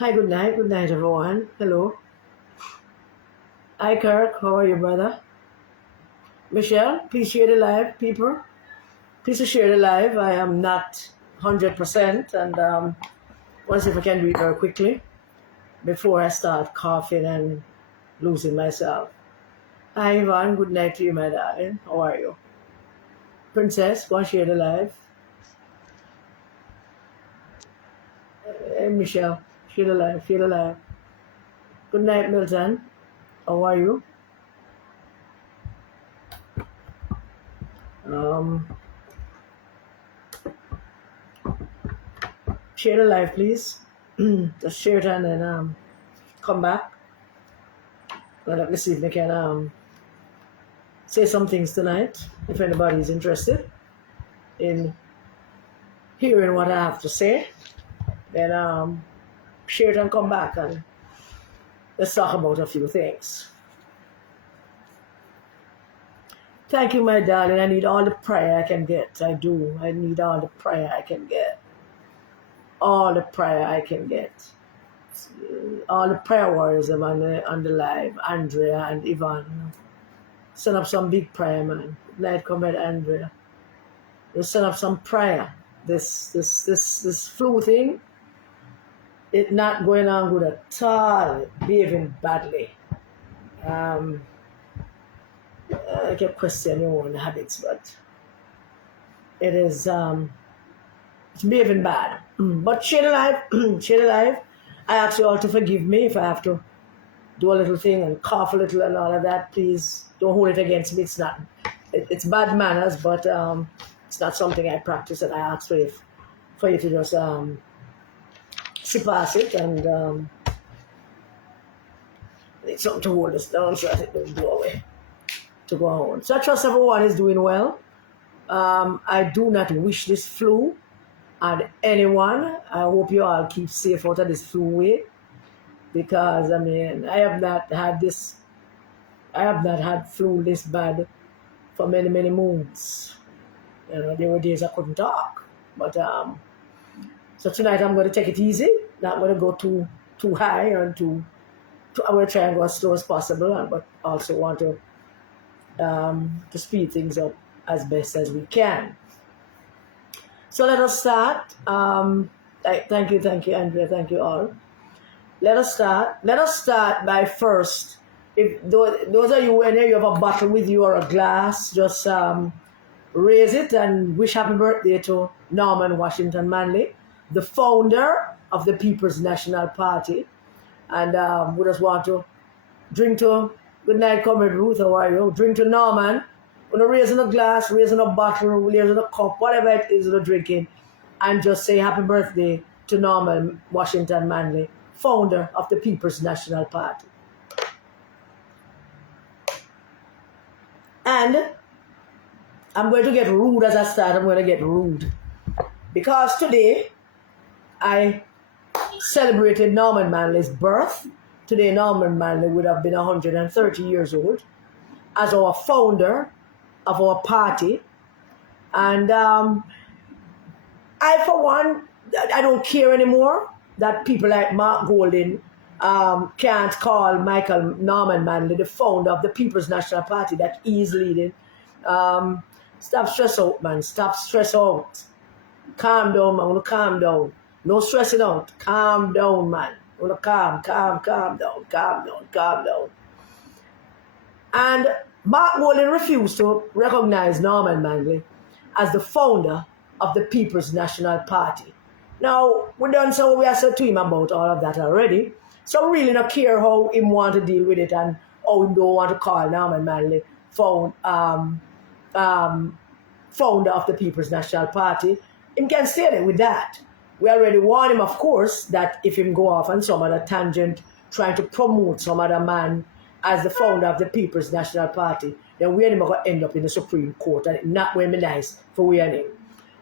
Hi, good night, everyone. Hello. Hi, Kirk. How are you, brother? Michelle, please share the live, people. Please share the live. I am not 100%, and want to see if I can do it very quickly before I start coughing and losing myself. Hi, Yvonne. Good night to you, my darling. How are you? Princess, want to share the live? Hey, Michelle, share the live, share the live. Good night, Milton. How are you? Um, Share the live, please. Just share it and then come back. Well, let me see if we can say some things tonight. If anybody is interested in hearing what I have to say, then share it and come back and let's talk about a few things. Thank you, my darling. I need all the prayer I can get. I do. I need all the prayer I can get. All the prayer I can get. All the prayer warriors are on the live. Andrea and Ivan. Send up some big prayer, man. Good night, Comrade Andrea. Just send up some prayer. This flu thing, it's not going on good at all. Behaving badly. I kept questioning your own habits, but it is it's behaving bad. But share the live, share the live. I ask you all to forgive me if I have to do a little thing and cough a little and all of that. Please don't hold it against me. It's not. It's bad manners, but it's not something I practice, and I ask for you to just see past it and need something to hold us down so that it don't go away to go on. So I trust everyone is doing well. I do not wish this flu on anyone. I hope you all keep safe out of this flu wave because I have not had flu this bad for many moons. There were days I couldn't talk. But so tonight I'm going to take it easy. Not going to go too high and I'm going to try and go as slow as possible, but also want to speed things up as best as we can. So let us start. Thank you, Andrea. Thank you all. Let us start. Let us start by first. If those of you when you have a bottle with you or a glass, just raise it and wish happy birthday to Norman Washington Manley, the founder of the People's National Party. And we just want to drink to, good night, Comrade Ruth, how are you? Drink to Norman. We're going to raise in a glass, raise in a bottle, raise in a cup, whatever it is you're drinking, and just say happy birthday to Norman Washington Manley, founder of the People's National Party. And I'm going to get rude as I start. I'm going to get rude. Because today, I celebrated Norman Manley's birth. Today, Norman Manley would have been 130 years old as our founder of our party. And I, for one, I don't care anymore that people like Mark Golding can't call Michael Norman Manley the founder of the People's National Party that he's leading. Stop stress out, man. Stop stress out. Calm down, man. Calm down. No stressing out. Calm down, man. Calm down. And Mark Golding refused to recognize Norman Manley as the founder of the People's National Party. Now, we done so we have said to him about all of that already. So we really not care how him want to deal with it and how him don't want to call Norman Manley founder of the People's National Party. Him can stay there with that. We already warned him, of course, that if him go off on some other tangent trying to promote some other man as the founder of the People's National Party, then we ain't going to end up in the Supreme Court, and it not going to be nice for we and him.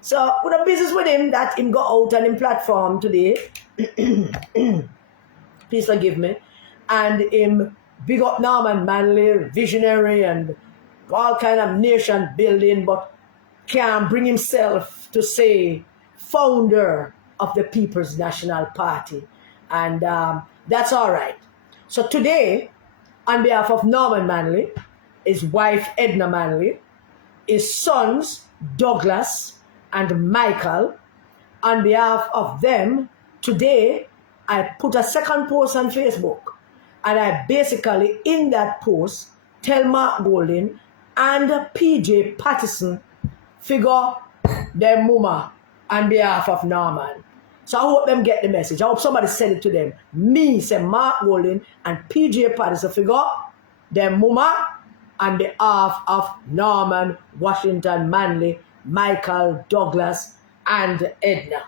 So, with the business with him, that him go out on him platform today, please forgive me, and him big up Norman Manley, visionary and all kind of nation building, but can't bring himself to say founder of the People's National Party. And that's all right. So today, on behalf of Norman Manley, his wife Edna Manley, his sons Douglas and Michael, on behalf of them, today I put a second post on Facebook, and I basically in that post tell Mark Golding and PJ Patterson figure their mama on behalf of Norman. So I hope them get the message. I hope somebody said it to them. Me, say Mark Golding and PJ Patterson figure their mama on behalf of Norman, Washington, Manley, Michael, Douglas, and Edna.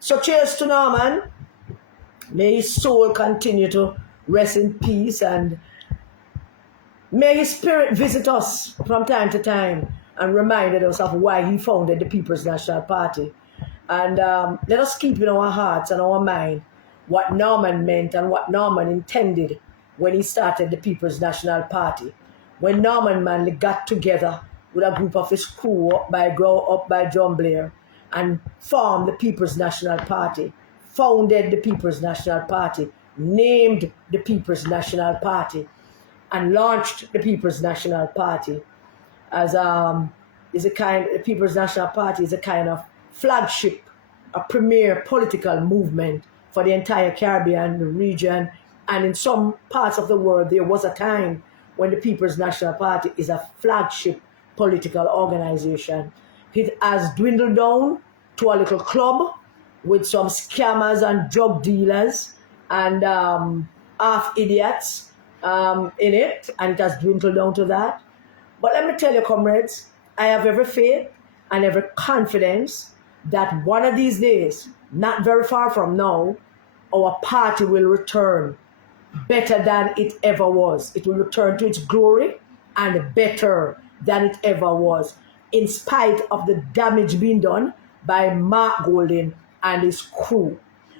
So cheers to Norman. May his soul continue to rest in peace, and may his spirit visit us from time to time and remind us of why he founded the People's National Party. And let us keep in our hearts and our mind what Norman meant and what Norman intended when he started the People's National Party. When Norman Manley got together with a group of his crew up by John Blair and formed the People's National Party, founded the People's National Party, named the People's National Party, and launched the People's National Party as the People's National Party is a kind of flagship, a premier political movement for the entire Caribbean region, and in some parts of the world there was a time when the People's National Party is a flagship political organization. It has dwindled down to a little club with some scammers and drug dealers and half idiots in it, and it has dwindled down to that. But let me tell you, comrades, I have every faith and every confidence that one of these days, not very far from now, our party will return better than it ever was. It will return to its glory and better than it ever was, in spite of the damage being done by Mark Golding and his crew.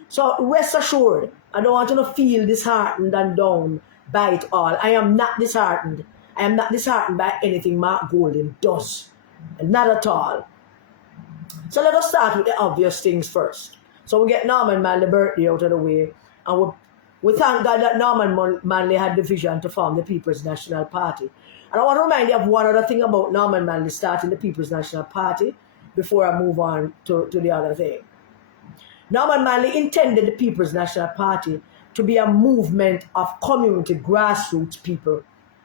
So rest assured, I don't want you to feel disheartened and down by it all. I am not disheartened. I am not disheartened by anything Mark Golding does. Not at all. So let us start with the obvious things first. So we get Norman Manley's birthday out of the way, and we thank God that Norman Manley had the vision to form the People's National Party. And I want to remind you of one other thing about Norman Manley starting the People's National Party before I move on to the other thing. Norman Manley intended the People's National Party to be a movement of community grassroots people.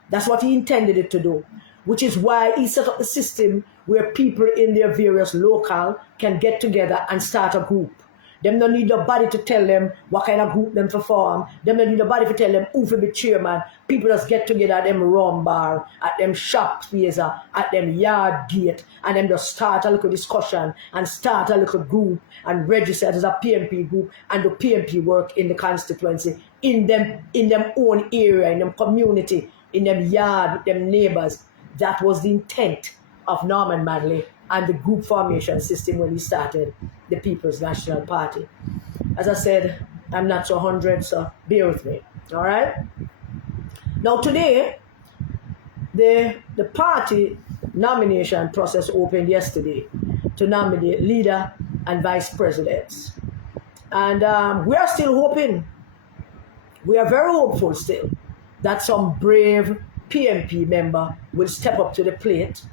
That's what he intended it to do, which is why he set up a system where people in their various locale can get together and start a group. Them don't need nobody to tell them what kind of group them to form. Them don't need nobody to tell them who to be chairman. People just get together at them rum bar, at them shop space, at them yard gate, and them just start a little discussion and start a little group and register as a PMP group and do PMP work in the constituency, in them own area, in them community, in them yard, with them neighbors. That was the intent of Norman Manley and the group formation system when he started the People's National Party. As I said, I'm not so 100, so bear with me. All right? Now today, the party nomination process opened yesterday to nominate leader and vice presidents. And we are still hoping, we are very hopeful still, that some brave PMP member will step up to the plate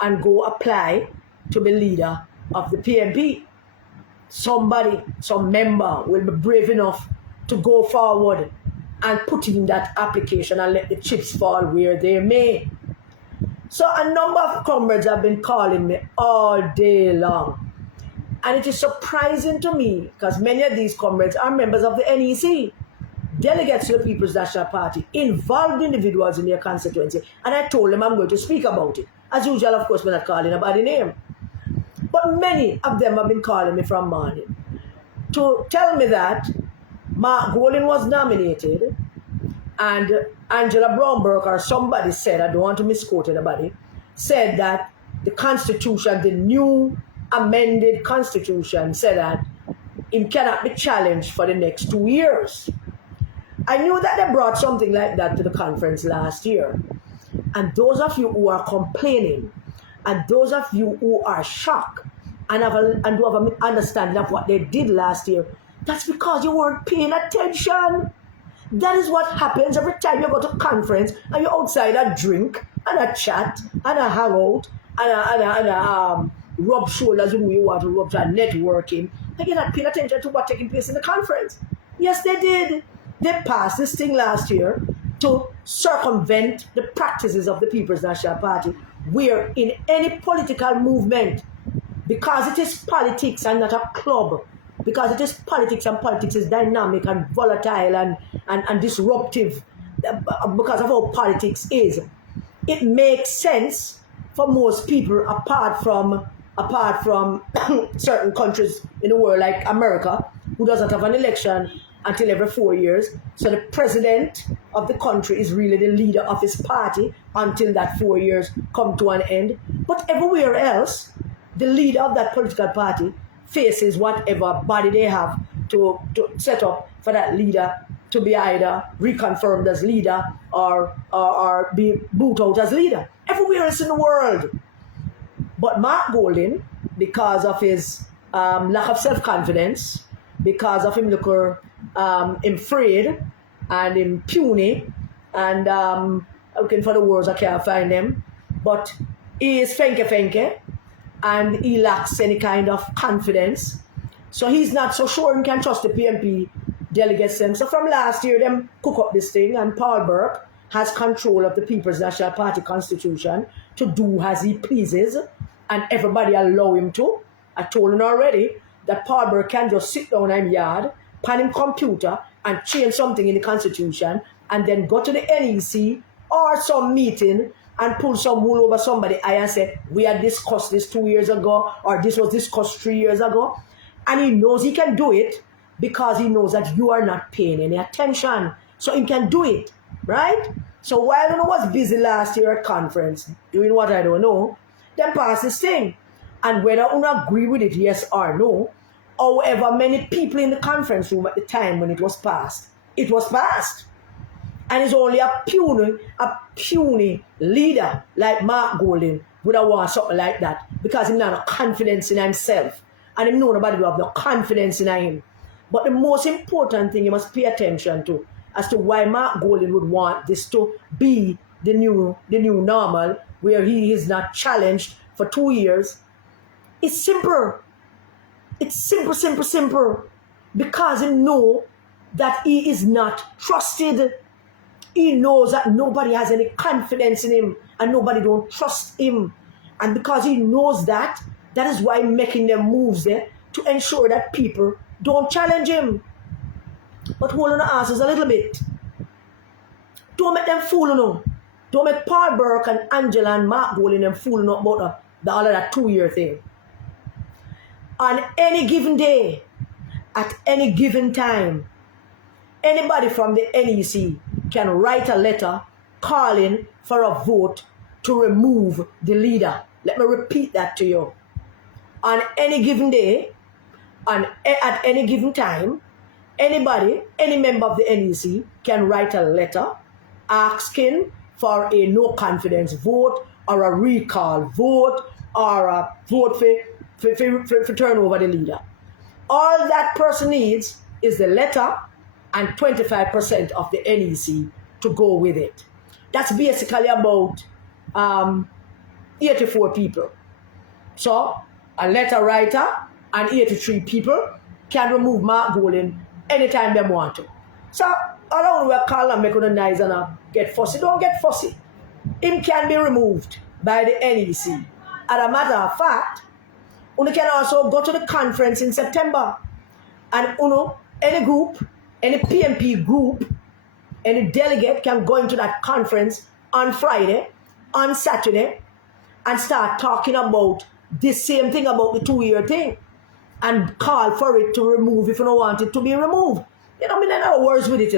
and go apply to be leader of the PMP. Somebody, some member will be brave enough to go forward and put in that application and let the chips fall where they may. So a number of comrades have been calling me all day long. And it is surprising to me because many of these comrades are members of the NEC, delegates to the People's National Party, involved individuals in their constituency. And I told them I'm going to speak about it. As usual, of course, we're not calling about name. But many of them have been calling me from morning to tell me that Mark Golding was nominated and Angela Brownberg or somebody said, I don't want to misquote anybody, said that the Constitution, the new amended Constitution, said that it cannot be challenged for the next 2 years. I knew that they brought something like that to the conference last year. And those of you who are complaining, and those of you who are shocked and do have an understanding of what they did last year, That's because you weren't paying attention. That is what happens every time you go to a conference and you're outside a drink and a chat and a hangout and rub shoulders with who you want to rub shoulders, networking, and you're not paying attention to what's taking place in the conference. Yes, they did. They passed this thing last year to circumvent the practices of the People's National Party, where in any political movement, because it is politics and not a club, because it is politics and politics is dynamic and volatile and disruptive because of how politics is, it makes sense for most people apart from certain countries in the world like America, who doesn't have an election until every 4 years. So the president of the country is really the leader of his party until that 4 years come to an end. But everywhere else, the leader of that political party faces whatever body they have to set up for that leader to be either reconfirmed as leader or be booted out as leader. Everywhere else in the world. But Mark Golding, because of his lack of self-confidence, because of him looking afraid and him puny, and looking for the words, I can't find them, but he is fenke, and he lacks any kind of confidence. So he's not so sure he can trust the PNP delegates them. So from last year, them cook up this thing, and Paul Burke has control of the People's National Party constitution to do as he pleases, and everybody allow him to. I told him already that Paul Burke can just sit down in his yard, pan him computer, and change something in the constitution, and then go to the NEC or some meeting and pull some wool over somebody's eye and say, we had discussed this 2 years ago, or this was discussed 3 years ago. And he knows he can do it because he knows that you are not paying any attention. So he can do it, right? So while I was busy last year at conference, doing what I don't know, then pass this thing. And whether I agree with it, yes or no, however many people in the conference room at the time when it was passed, it was passed. And it's only a puny leader like Mark Golding would have want something like that, because he not no confidence in himself. And he know nobody will have no confidence in him. But the most important thing you must pay attention to as to why Mark Golding would want this to be the new normal, where he is not challenged for 2 years. It's simple. It's simple. Because he know that he is not trusted. He knows that nobody has any confidence in him and nobody don't trust him. And because he knows that, that is why he's making them moves there to ensure that people don't challenge him. But hold on the answers a little bit. Don't make them fool you. Don't make Paul Burke and Angela and Mark Golding them fool you about all of that 2 year thing. On any given day, at any given time, anybody from the NEC can write a letter calling for a vote to remove the leader. Let me repeat that to you. On any given day, at any given time, anybody, any member of the NEC can write a letter asking for a no confidence vote or a recall vote or a vote for turn over the leader. All that person needs is the letter and 25% of the NEC to go with it. That's basically about 84 people. So a letter writer and 83 people can remove Mark Golding anytime they want to. So I don't want to call and make it nice and get fussy. Don't get fussy. Him can be removed by the NEC. As a matter of fact, you can also go to the conference in September, and any group, any PNP group, any delegate can go into that conference on Friday, on Saturday, and start talking about this same thing about the 2 year thing, and call for it to remove if you don't want it to be removed. You know, I mean, no words with it,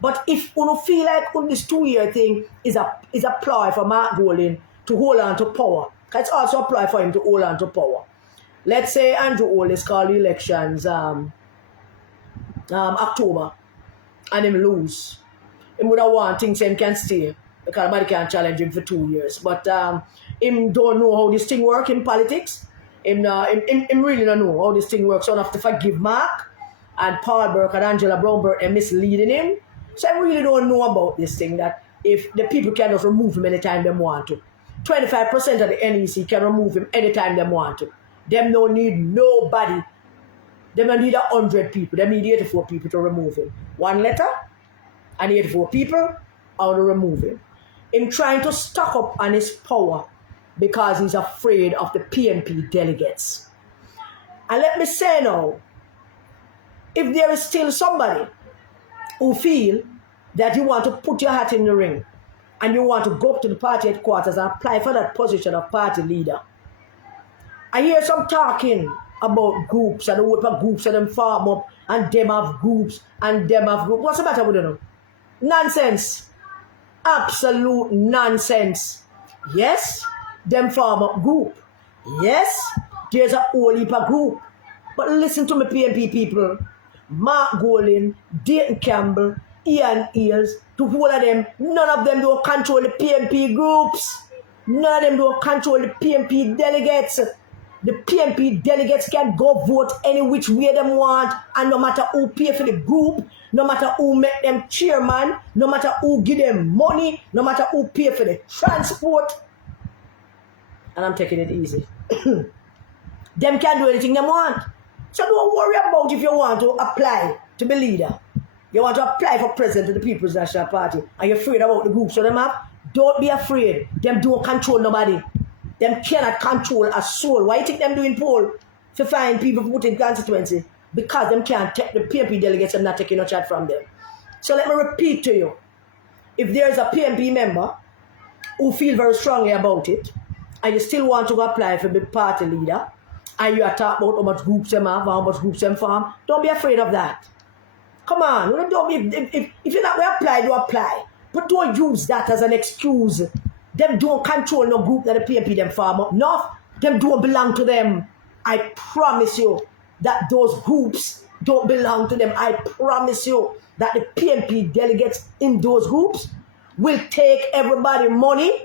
But if you feel like this 2 year thing is a ploy for Mark Golding to hold on to power, it's also a ploy for him to hold on to power. Let's say Andrew Oldest called the elections October, and him lose. Him would have want things him can stay because nobody can challenge him for 2 years. But him don't know how this thing works in politics. Him really don't know how this thing works. So I have to forgive Mark and Paul Burke and Angela Brown Burke are misleading him. So I really don't know about this thing that if the people can just remove him anytime they want to. 25% of the NEC can remove him anytime they want to. Them don't need nobody. They don't need 100 people. They need 84 people to remove him. One letter and 84 people are to remove him. Him trying to stock up on his power because he's afraid of the PNP delegates. And let me say now, if there is still somebody who feel that you want to put your hat in the ring and you want to go up to the party headquarters and apply for that position of party leader, I hear some talking about groups and the word for groups and them farm up and them have groups and them have groups. What's the matter with them? Nonsense. Absolute nonsense. Yes, them farm up group. Yes, there's a whole heap of group. But listen to me, PNP people. Mark Golding, Dayton Campbell, Ian Eels, to all of them, none of them don't control the PNP groups. None of them don't control the PNP delegates. The PNP delegates can go vote any which way they want, and no matter who pay for the group, no matter who make them chairman, no matter who give them money, no matter who pay for the transport. And I'm taking it easy. Them can do anything they want. So don't worry about if you want to apply to be leader. You want to apply for president of the People's National Party and you're afraid about the groups so them have. Don't be afraid. Them don't control nobody. Them cannot control a soul. Why you think them doing poll to find people to put in constituency? Because them can't take the PNP delegates and not taking no chat from them. So let me repeat to you. If there is a PNP member who feel very strongly about it and you still want to apply for the party leader, and you are talking about how much groups them have, how much groups them farm, don't be afraid of that. Come on, don't be, if you're not going to apply, you apply. But don't use that as an excuse. Them don't control no group that the PNP them farm up. No, them don't belong to them. I promise you that those groups don't belong to them. I promise you that the PNP delegates in those groups will take everybody money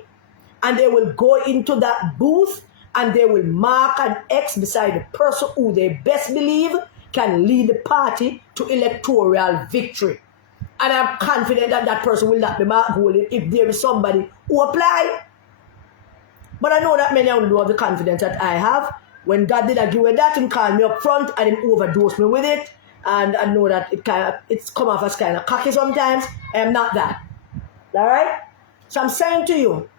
and they will go into that booth and they will mark an X beside the person who they best believe can lead the party to electoral victory. And I'm confident that that person will not be Mark Golding if there is somebody who apply. But I know that many of them don't have the confidence that I have. When God did agree with that, he called me up front and he overdosed me with it. And I know that it's come off as kind of cocky sometimes. I am not that. Alright? So I'm saying to you,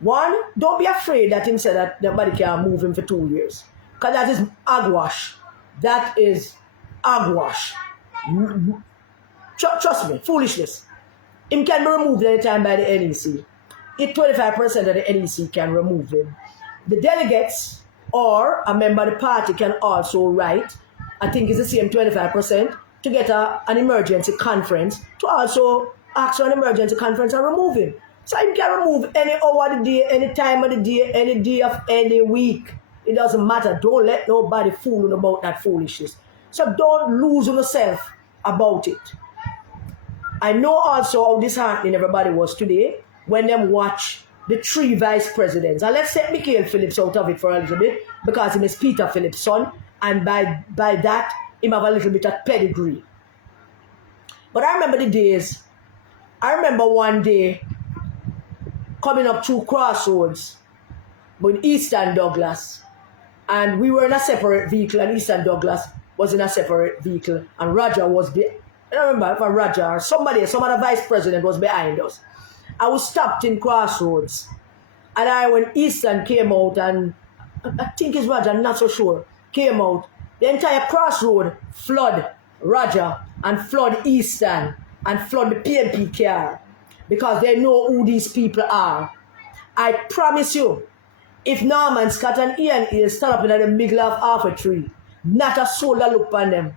one, don't be afraid that him said that nobody can move him for 2 years. Because that is hogwash. That is hogwash. Trust me, foolishness. Him can be removed anytime by the NEC. If 25% of the NEC can remove him. The delegates or a member of the party can also write, I think it's the same 25%, to get an emergency conference, to also ask for an emergency conference and remove him. So you can remove any hour of the day, any time of the day, any day of any week. It doesn't matter. Don't let nobody fool you about that foolishness. So don't lose yourself about it. I know also how disheartening everybody was today when them watch the 3 vice presidents. And let's take Michael Phillips out of it for a little bit because he is Peter Phillips' son. And by that, he have a little bit of pedigree. But I remember the days. I remember one day coming up through Crossroads with Eastern Douglas, and we were in a separate vehicle, and Eastern Douglas was in a separate vehicle, and Roger was I don't remember if a Roger or somebody, some other vice president was behind us. I was stopped in Crossroads, and when Eastern came out, and I think it's Roger, I'm not so sure, came out, the entire Crossroad flood Roger and flood Eastern and flood the PNP car. Because they know who these people are. I promise you, if Norman Scott and Ian is stand up in the middle of half a tree, not a soul that look upon them.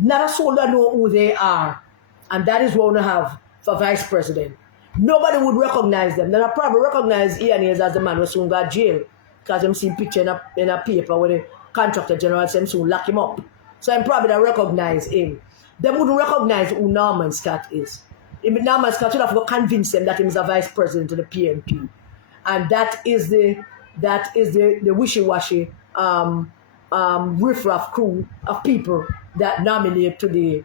Not a soul that know who they are. And that is what we have for vice president. Nobody would recognize them. They'll probably recognize Ian as the man who soon got jail. Because them see a picture in a paper where the contractor general said soon lock him up. So I'm probably don't recognize him. They wouldn't recognize who Norman Scott is. Norman Scott would have to convince them that he is a vice president of the PNP, and that is the wishy-washy riff-raff crew of people that nominate to the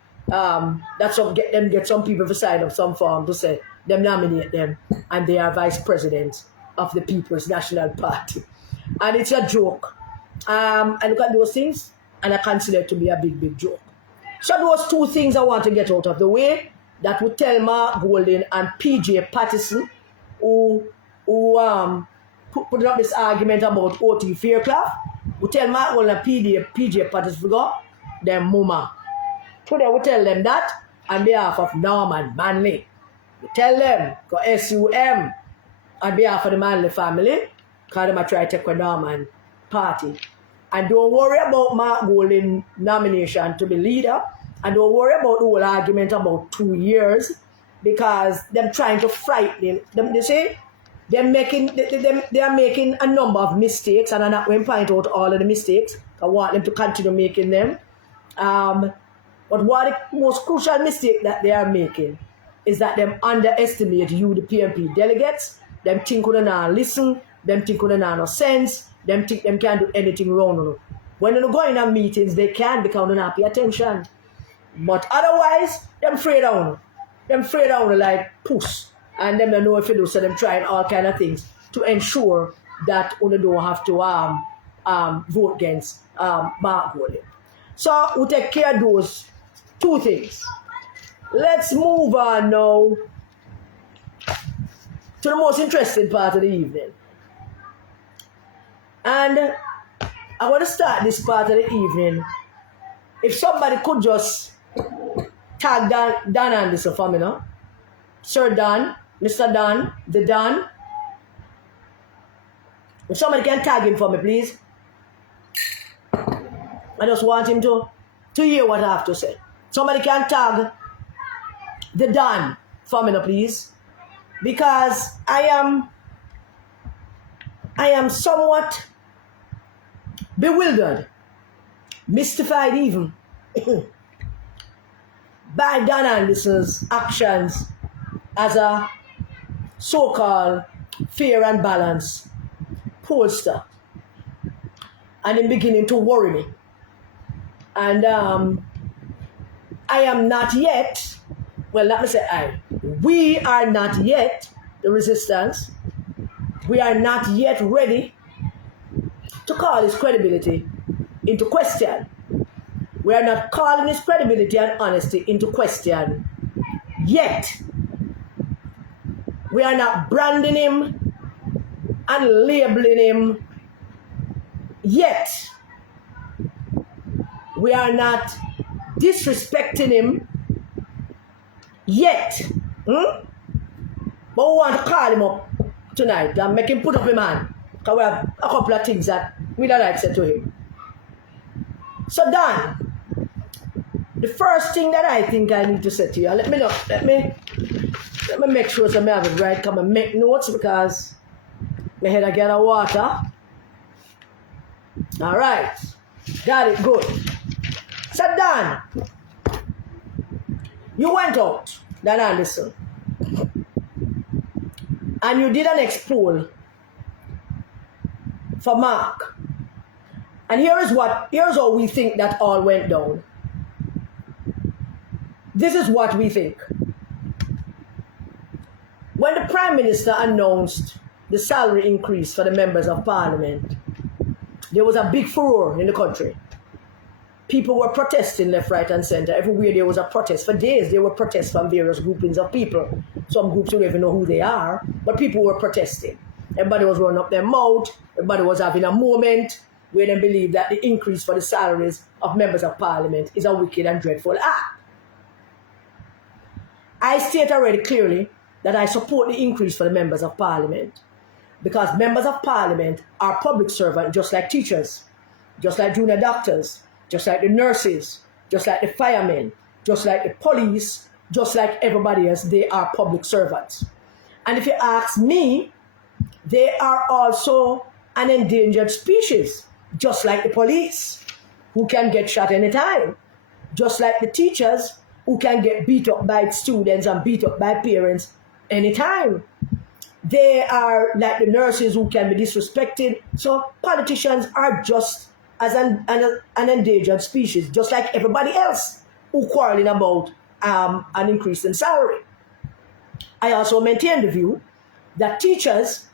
get some people to sign up some form to say them nominate them and they are vice president of the People's National Party. And it's a joke. I look at those things and I consider it to be a big, big joke. So those two things I want to get out of the way that would tell Mark Golding and PJ Patterson who put up this argument about O.T. Fairclough, would tell Mark Golding and PJ Patterson forgot them mama. So they would tell them that on behalf of Norman Manley. We tell them, go SUM on behalf of the Manley family, because they try to take a Norman party. And don't worry about Mark Golding's nomination to be leader. And don't worry about the whole argument about 2 years, because they're trying to frighten them. They say they are making a number of mistakes, and I'm not going to point out all of the mistakes. I want them to continue making them. But what the most crucial mistake that they are making is that them underestimate you, the PNP delegates. Them think they not listen. Them think they not no sense. Them think them can't do anything wrong. When they go in meetings, they can because they not pay attention. But otherwise, them afraid of them afraid of like puss. And them don't know if you do, so them trying all kind of things to ensure that they don't have to vote against Mark Golding. So we take care of those two things. Let's move on now to the most interesting part of the evening. And I want to start this part of the evening. If somebody could just tag Dan Anderson for me, no? Sir Dan, Mr. Dan, the Dan. If somebody can tag him for me, please. I just want him to hear what I have to say. Somebody can tag the Dan for me, no, please. Because I am somewhat bewildered, mystified even, by Dan Anderson's actions as a so-called fair and balanced pollster. And it's beginning to worry me. And I am not yet, well, let me say we are not yet, the resistance, we are not yet ready to call his credibility into question. We are not calling his credibility and honesty into question yet. We are not branding him and labeling him yet. We are not disrespecting him yet. But we want to call him up tonight and make him put up his hand. Because we have a couple of things that we don't like to say to him. So Dan, the first thing that I think I need to say to you, let me make sure that I have it right, come and make notes because my head I get a water. All right, got it, good. So Dan, you went out, Dan Anderson, and you did an poll for Mark. And here's how we think that all went down. This is what we think. When the Prime Minister announced the salary increase for the members of Parliament, there was a big furore in the country. People were protesting left, right, and center. Everywhere there was a protest. For days, there were protests from various groupings of people. Some groups don't even know who they are, but people were protesting. Everybody was running up their mouth. Everybody was having a moment where they believed that the increase for the salaries of members of Parliament is a wicked and dreadful act. I state already clearly that I support the increase for the members of Parliament because members of Parliament are public servants just like teachers, just like junior doctors, just like the nurses, just like the firemen, just like the police, just like everybody else. They are public servants. And if you ask me, they are also an endangered species, just like the police, who can get shot anytime, just like the teachers, who can get beat up by students and beat up by parents anytime. They are like the nurses who can be disrespected. So politicians are just as an endangered species, just like everybody else who quarreling about an increase in salary. I also maintain the view that teachers,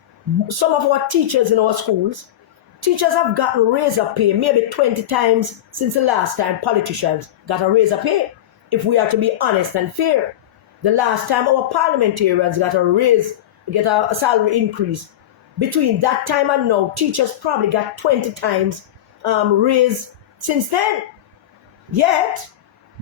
some of our teachers in our schools, teachers have gotten raise of pay maybe 20 times since the last time politicians got a raise of pay. If we are to be honest and fair, the last time our parliamentarians got a salary increase, between that time and now, teachers probably got 20 times raise since then. Yet,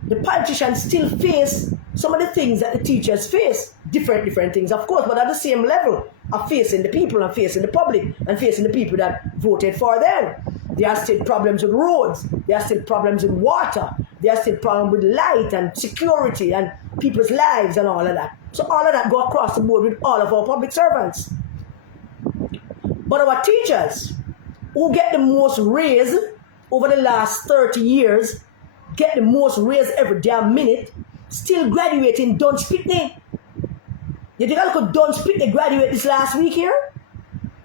the politicians still face some of the things that the teachers face. Different things, of course, but at the same level of facing the people and facing the public and facing the people that voted for them. There are still problems with roads. There are still problems with water. There are still problems with light and security and people's lives and all of that. So all of that go across the board with all of our public servants. But our teachers, who get the most raise over the last 30 years, get the most raise every damn minute, still graduating don't speak name. You think I could don't speak the graduate this last week here?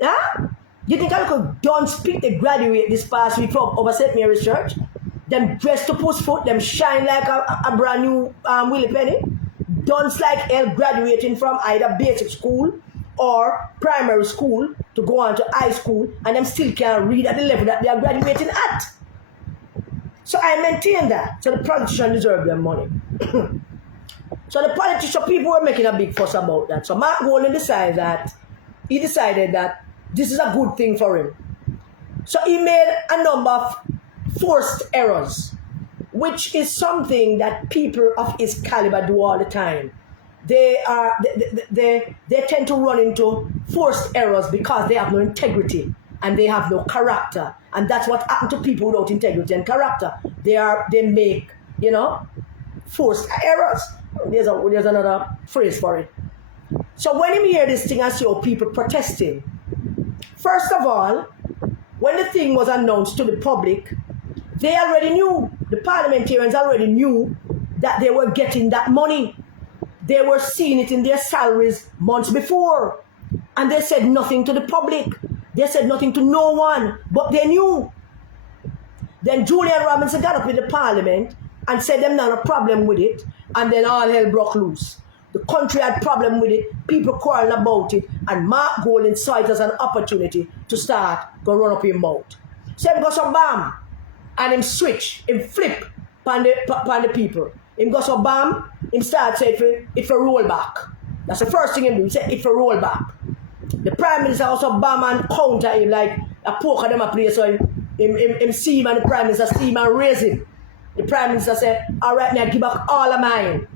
Huh? You think I could don't speak the graduate this past week from over St. Mary's Church? Them dressed to post foot, them shine like a brand new Willie Penny. Don'ts like hell graduating from either basic school or primary school to go on to high school, and them still can't read at the level that they are graduating at. So I maintain that. So the politicians deserve their money. So the politician people were making a big fuss about that. So Mark Golden decided that this is a good thing for him. So he made a number of forced errors, which is something that people of his caliber do all the time. They tend to run into forced errors because they have no integrity and they have no character. And that's what happened to people without integrity and character. They make, forced errors. There's another phrase for it. So when you hear this thing and see people protesting, first of all, when the thing was announced to the public, they already knew, the parliamentarians already knew that they were getting that money. They were seeing it in their salaries months before. And they said nothing to the public. They said nothing to no one, but they knew. Then Julian Robinson got up in the parliament and said them not a problem with it, and then all hell broke loose. The country had problem with it, people quarreling about it, and Mark Golden saw it as an opportunity to start go run up his mouth. So him go some bam, and him switch, him flip pan the people. Him go so bam, him start say it for roll back. That's the first thing him do, he say it for roll back. The Prime Minister also bam and counter him like a poker them a place, so him see him and the Prime Minister see him and raise him. The Prime Minister said, all right, now give back all of mine.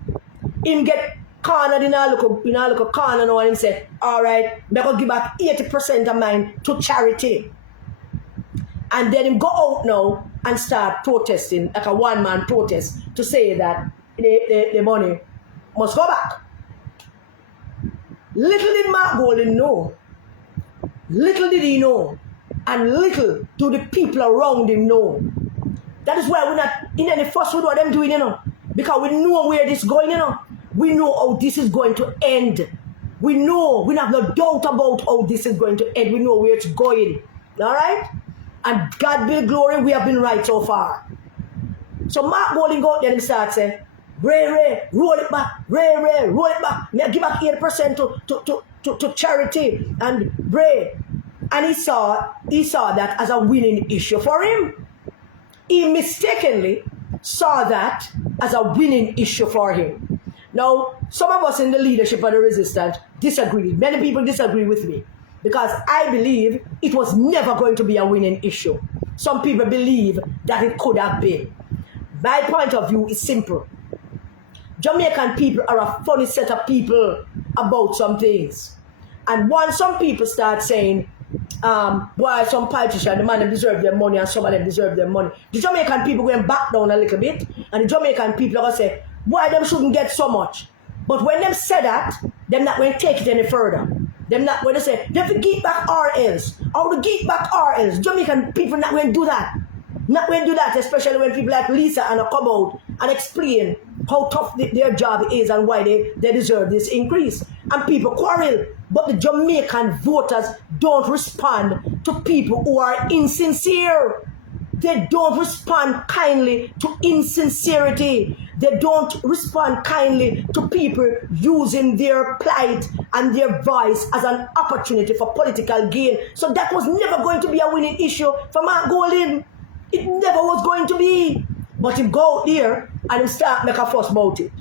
Him get cornered in a look corner now, and him say, all right, I'm going to give back 80% of mine to charity. And then him go out now and start protesting, like a one-man protest, to say that the money must go back. Little did Mark Golden know, little did he know, and little do the people around him know. That is why we're not in any fuss with what them doing, because we know where this is going, We know how this is going to end. We know, we have no doubt about how this is going to end. We know where it's going. All right? And God be the glory, we have been right so far. So Mark Golden go out there and start saying, Ray, roll it back. Ray, roll it back. Give back 8% to charity. And Ray. And he saw that as a winning issue for him. He mistakenly saw that as a winning issue for him. Now, some of us in the leadership of the resistance disagree. Many people disagree with me because I believe it was never going to be a winning issue. Some people believe that it could have been. My point of view is simple. Jamaican people are a funny set of people about some things. And once some people start saying, why some politicians, the man them deserve their money and some of them deserve their money, the Jamaican people going back down a little bit, and the Jamaican people are going to say, why them shouldn't get so much. But when them say that, them not going to take it any further. Them not going to say, they have to give back RLs, or to give back RLs. Jamaican people not going to do that. Not going to do that, especially when people like Lisa and come out and explain how tough their job is and why they deserve this increase. And people quarrel. But the Jamaican voters don't respond to people who are insincere. They don't respond kindly to insincerity. They don't respond kindly to people using their plight and their voice as an opportunity for political gain. So that was never going to be a winning issue for Mark Golding. It never was going to be. But him go out there and him start make a fuss about it.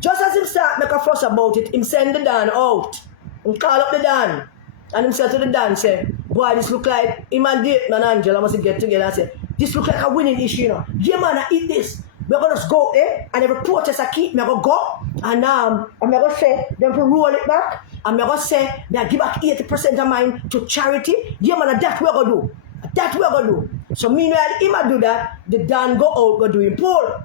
Just as him start make a fuss about it, him send the Dan out. Him call up the Dan. And him say to the Dan, say, boy, this look like him and Dayton and Angela must get together and say, this look like a winning issue, you know. Yeah, man, I eat this. We're going to just go there, and every protest I keep, I'm going to go, and I'm going to say, them to roll it back, and I'm going to say, I give back 80% of mine to charity. Yeah, man, that's what we're going to do. That's what we're going to do. So meanwhile, him I do that, the Dan go out, go do him poll.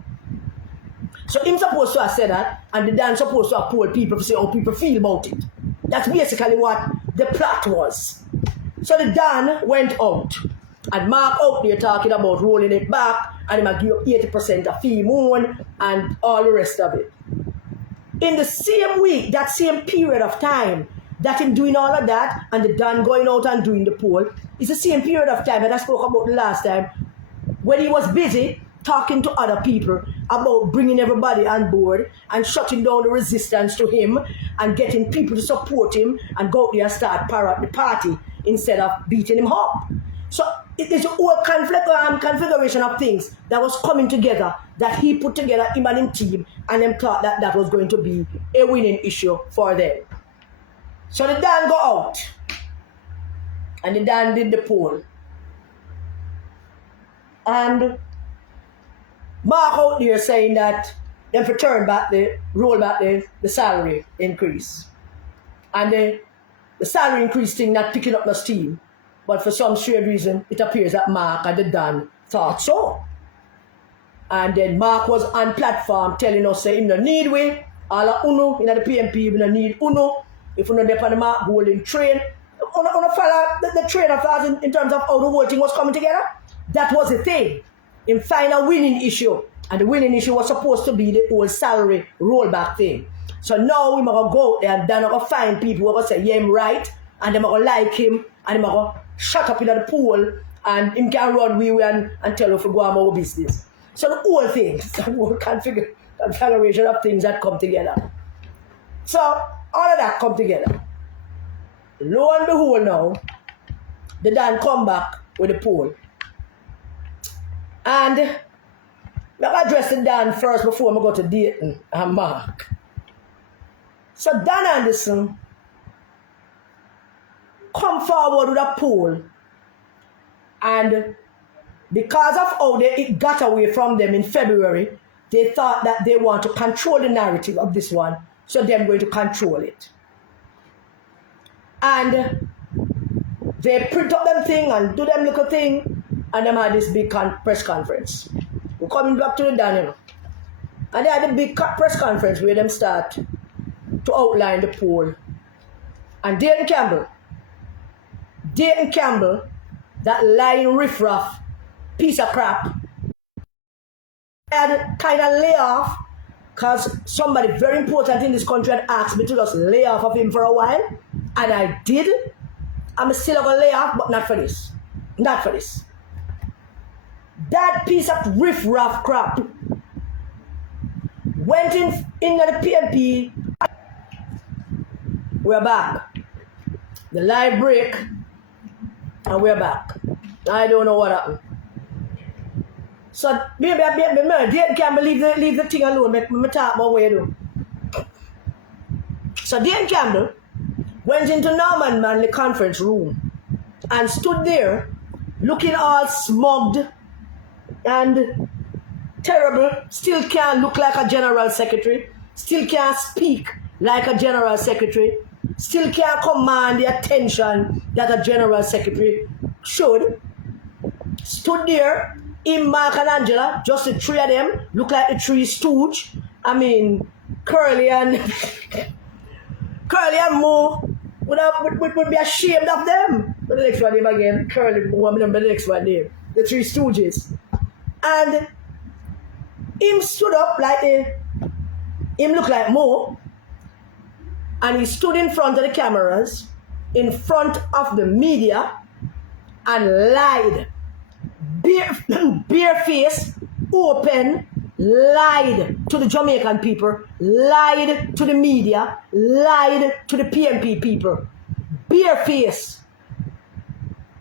So him supposed to have said that, and the Dan supposed to have polled people to say how people feel about it. That's basically what the plot was. So the Dan went out, and Mark out there talking about rolling it back, and he might give up 80% of fee moon and all the rest of it. In the same week, that same period of time, that him doing all of that, and the Dan going out and doing the poll, it's the same period of time that I spoke about the last time, when he was busy talking to other people about bringing everybody on board and shutting down the resistance to him and getting people to support him and go out there and start parrot the party instead of beating him up. So it is a whole configuration of things that was coming together that he put together, him and his team, and them thought that that was going to be a winning issue for them. So the Dan go out, and the Dan did the poll. And Mark out there saying that them for roll back the salary increase. And the salary increase thing not picking up the steam. But for some strange reason, it appears that Mark and the Dan thought so. And then Mark was on platform telling us, say, him no need we, all of UNO, in the PMP, we no need UNO. If we no depend on the Mark Golding train, on follow the train of thoughts in terms of how the whole thing was coming together. That was the thing. In find a winning issue, and the winning issue was supposed to be the old salary rollback thing. So now we might go out there and then going to find people who are going to say, yeah, I'm right, and they might going to like him, and they might going to shut up in the pool, and him can run we and tell us to go on our business. So the whole thing, the whole configuration of things that come together. So all of that come together. Lo and behold now, the Dan come back with the poll. And I'll address the Dan first before I go to Dayton and Mark. So Dan Anderson come forward with a poll, and because of how it got away from them in February, they thought that they want to control the narrative of this one, so they're going to control it. And they print up them thing and do them little thing, and them had this big press conference. We're coming back to the Dan, you know. And they had a big press conference where them start to outline the poll. And Dayton Campbell, that lying riffraff piece of crap, had kind of lay off because somebody very important in this country had asked me to just lay off of him for a while. And I did. I'm still going to lay off, but not for this. Not for this. That piece of riff-raff crap went in the PMP. We're back. The live break, and we're back. I don't know what happened. So, maybe Dayton Campbell leave the thing alone. Make me talk about what you do. So, Dayton Campbell went into Norman Manley conference room and stood there looking all smugged and terrible, still can't look like a general secretary, still can't speak like a general secretary, still can't command the attention that a general secretary should. Stood there, him, Mark and Angela, just the three of them, look like the three stooge. I mean, Curly and Mo would be ashamed of them. The next one name again, Curly, the next one name, the three stooges. And him stood up like him look like Mo, and he stood in front of the cameras, in front of the media, and lied Bareface, open, lied to the Jamaican people, lied to the media, lied to the PNP people. Bareface,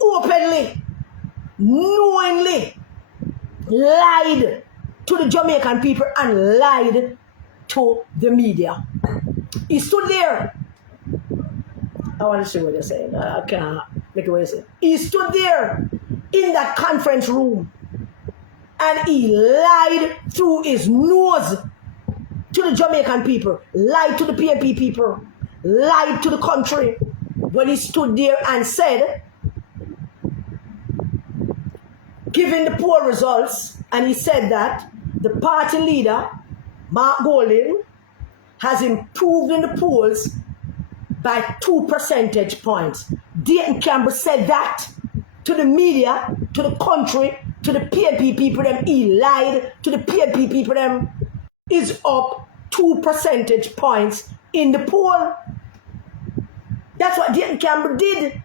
openly, knowingly lied to the Jamaican people and lied to the media. He stood there. I want to see what you're saying. I can't make it what you're saying. He stood there in that conference room and he lied through his nose to the Jamaican people, lied to the PNP people, lied to the country when he stood there and said, given the poll results, and he said that the party leader, Mark Golding, has improved in the polls by 2 percentage points. Dayton Campbell said that to the media, to the country, to the PNP people, them. He lied to the PNP people, them. Is up 2 percentage points in the poll. That's what Dayton Campbell did.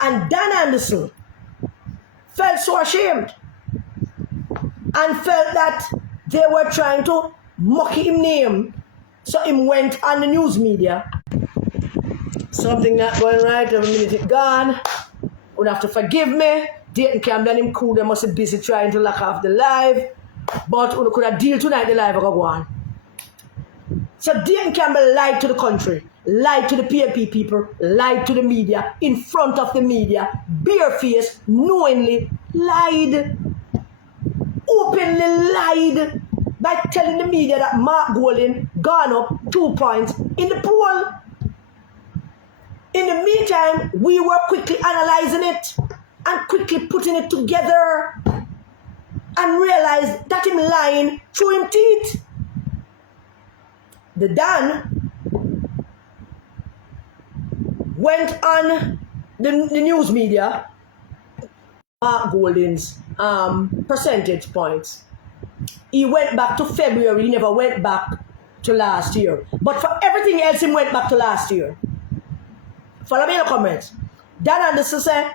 And Dan Anderson felt so ashamed and felt that they were trying to mock him name. So he went on the news media. Something not going right, every minute it gone. Would have to forgive me. Dayton Campbell and him crew, they must be busy trying to lock off the live. But we could have deal tonight, the live will go on. So Dayton Campbell lied to the country, lied to the PNP people, lied to the media, in front of the media, barefaced, knowingly lied, openly lied by telling the media that Mark Golding gone up 2 points in the poll. In the meantime, we were quickly analyzing it and quickly putting it together and realized that him lying through him teeth. The Dan went on the news media, Mark Golding's percentage points. He went back to February, he never went back to last year. But for everything else, he went back to last year. Follow me in the comments. Dan Anderson said,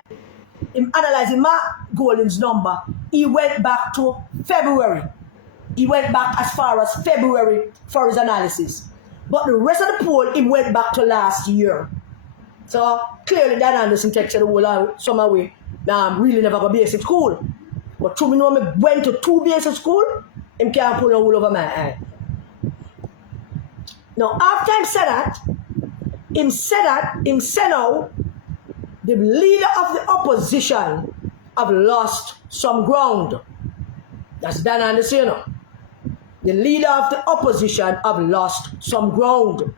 him analyzing Mark Golding's number, he went back to February. He went back as far as February for his analysis. But the rest of the poll, he went back to last year. So clearly Dan Anderson takes the whole summer way. Now I'm really never go basic school. But through me know me went to 2 basic school, him can't pull no wool over my eye. Now after him said that, him said now, the leader of the opposition have lost some ground. That's Dan Anderson, you know. The leader of the opposition have lost some ground.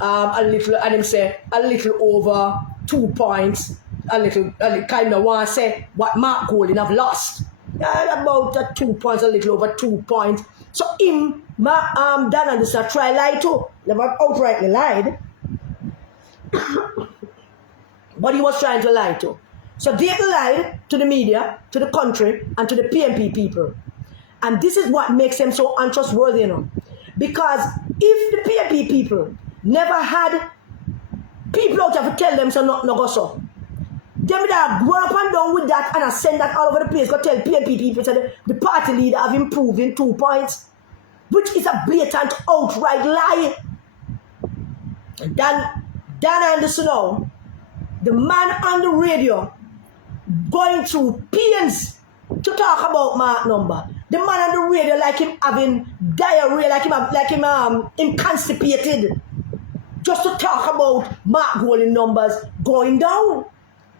A little, and him say a little over 2 points. A little kind of want to say what Mark Golding have lost. About 2 points, a little over 2 points. So him, Dan Anderson try lie too. Never outrightly lied. But he was trying to lie too. So they lied to the media, to the country, and to the PNP people. And this is what makes them so untrustworthy, you know. Because if the PNP people never had people out there to tell them so not no go so, they would have grown up and down with that and send that all over the place, go tell PNP people that the party leader have improved in 2 points, which is a blatant outright lie. And Dan Anderson now, the man on the radio, going through pains to talk about Mark number. The man on the radio like him having diarrhea, like him constipated, just to talk about Mark Golding numbers going down.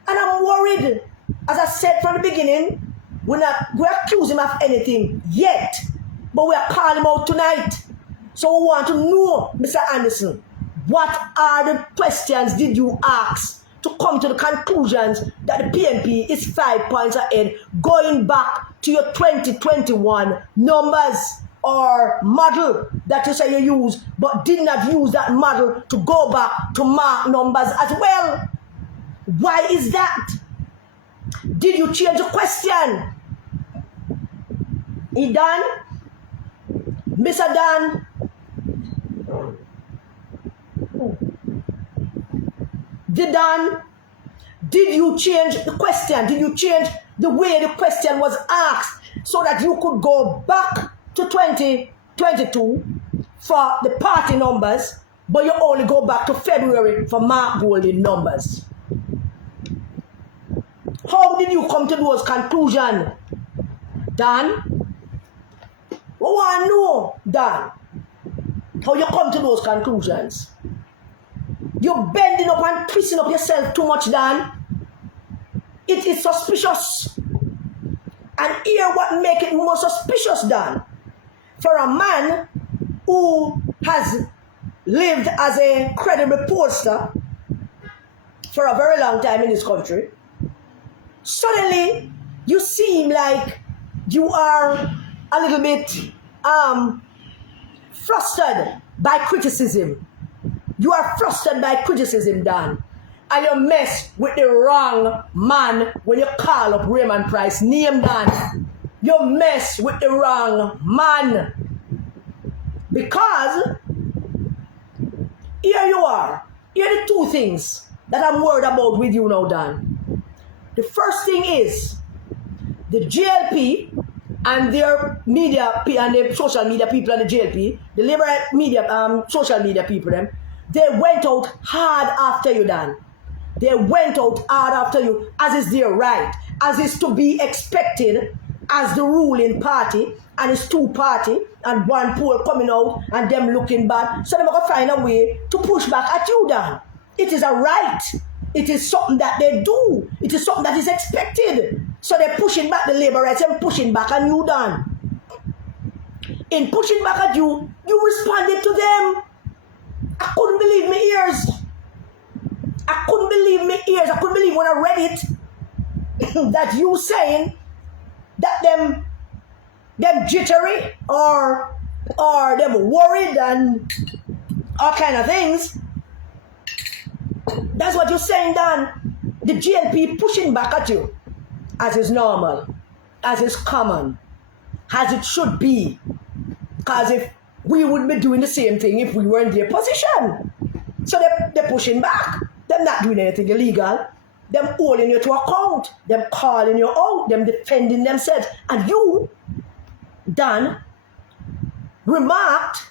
And I'm worried. As I said from the beginning, we're accusing him of anything yet, but we're calling him out tonight. So we want to know, Mr. Anderson, what are the questions did you ask to come to the conclusions that the PNP is 5 points ahead, going back to your 2021 numbers or model that you say you use, but did not use that model to go back to Mark numbers as well? Why is that? Did you change the question? He done? Mr. Dan? Did you change the question? Did you change the way the question was asked so that you could go back to 2022 for the party numbers, but you only go back to February for Mark Golding numbers? How did you come to those conclusions, Dan? We want to know, Dan, how you come to those conclusions. You're bending up and twisting up yourself too much, Dan. It is suspicious. And here what make it more suspicious, Dan, for a man who has lived as a credible pollster for a very long time in this country, suddenly you seem like you are a little bit flustered by criticism. You are flustered by criticism, Dan. And you mess with the wrong man when you call up Raymond Price name, Dan. You mess with the wrong man. Because here you are. Here are the two things that I'm worried about with you now, Dan. The first thing is the JLP and their media and the social media people and the JLP, the liberal media, social media people, they went out hard after you, Dan. They went out hard after you, as is their right, as is to be expected as the ruling party, and it's two party and one poll coming out and them looking bad. So they're going to find a way to push back at you, Dan. It is a right. It is something that they do. It is something that is expected. So they're pushing back the labor rights and pushing back on you, Dan. In pushing back at you, you responded to them. I couldn't believe my ears. I couldn't believe my ears. I couldn't believe when I read it that you saying that them jittery or them worried and all kind of things. That's what you're saying, Dan. The GLP pushing back at you as is normal, as is common, as it should be. Because if we would be doing the same thing if we were in their position. So they're pushing back. They're not doing anything illegal. Them holding you to account. Them calling you out. Them defending themselves. And you, Dan, remarked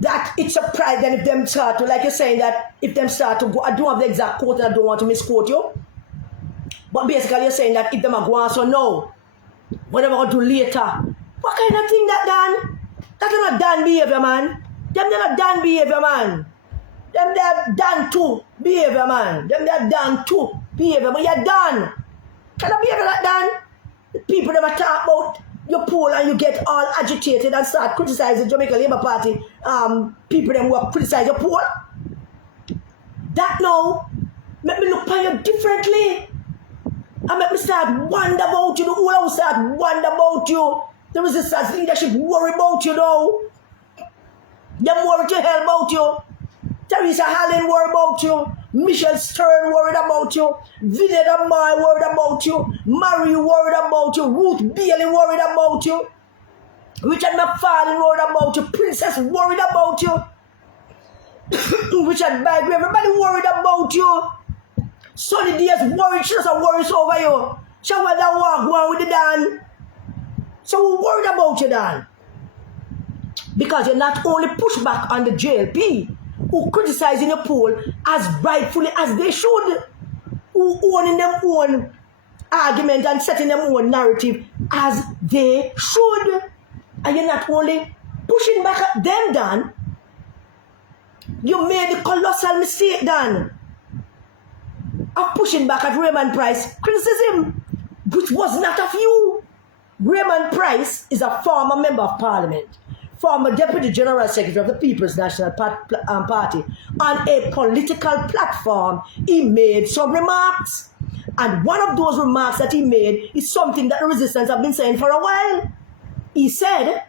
that it's a pride that if them start to, like you're saying, that if them start to go, I don't have the exact quote and I don't want to misquote you. But basically you're saying that if them are going so no, whatever I'll do later. What kind of thing that, Dan? That's not Dan behavior, man. Them they're not Dan behavior, man. Them they're Dan too behavior, man. Them they're Dan too behavior, but you're Dan. Kind of behavior like Dan? The people them are talk about your poll and you get all agitated and start criticizing Jamaica Labour Party people them who criticize your poll. That now make me look upon you differently. And make me start wonder about you. The whole house start wonder about you. The resistance leadership worry about you now. Them worry to hell about you. Teresa Hallin worry about you. Michelle Stern worried about you. Vineda Mai worried about you. Marie worried about you. Ruth Bailey worried about you. Richard McFarlane worried about you. Princess worried about you. Richard Bagby, everybody worried about you. Sunny Diaz worried. She doesn't worry over you. She want that walk one with the Dan. So we're worried about you, Dan. Because you're not only pushed back on the JLP, who criticizing your poll as rightfully as they should, who owning them own argument and setting them own narrative as they should. And you're not only pushing back at them, Dan, you made the colossal mistake, Dan, of pushing back at Raymond Price criticism, which was not of you. Raymond Price is a former member of parliament, former deputy general secretary of the People's National Party. On a political platform, he made some remarks. And one of those remarks that he made is something that the resistance have been saying for a while. He said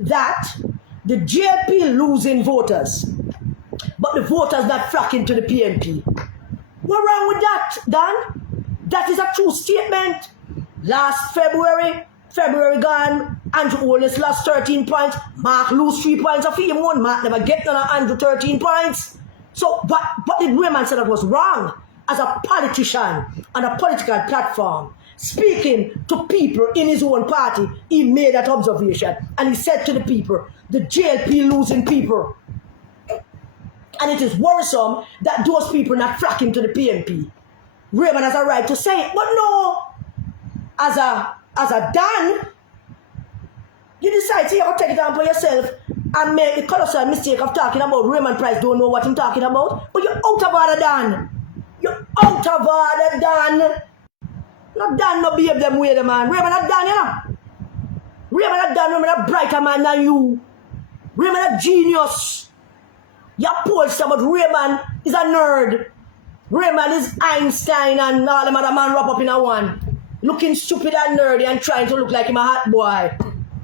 that the JLP losing voters, but the voters not flocking to the PNP. What's wrong with that, Dan? That is a true statement. Last February gone, Andrew Holness lost 13 points. Mark lose 3 points of him one. Mark never get none of Andrew 13 points. So what did Raymond say that was wrong? as a politician on a political platform, speaking to people in his own party, he made that observation. And he said to the people, the JLP losing people. And it is worrisome that those people not flocking to the PNP. Raymond has a right to say it, but no, as a Dan, you decide to take it on for yourself and make the colossal mistake of talking about Raymond Price don't know what I'm talking about. But you're out of order, Dan. You're out of order, Dan. Not Dan, no behave them way, the man. Raymond not Dan, you know. Raymond not Dan, Raymond a brighter man than you. Raymond a genius. Your pollster, but Raymond is a nerd. Raymond is Einstein and all them other man wrap up in a one. Looking stupid and nerdy and trying to look like him a hot boy.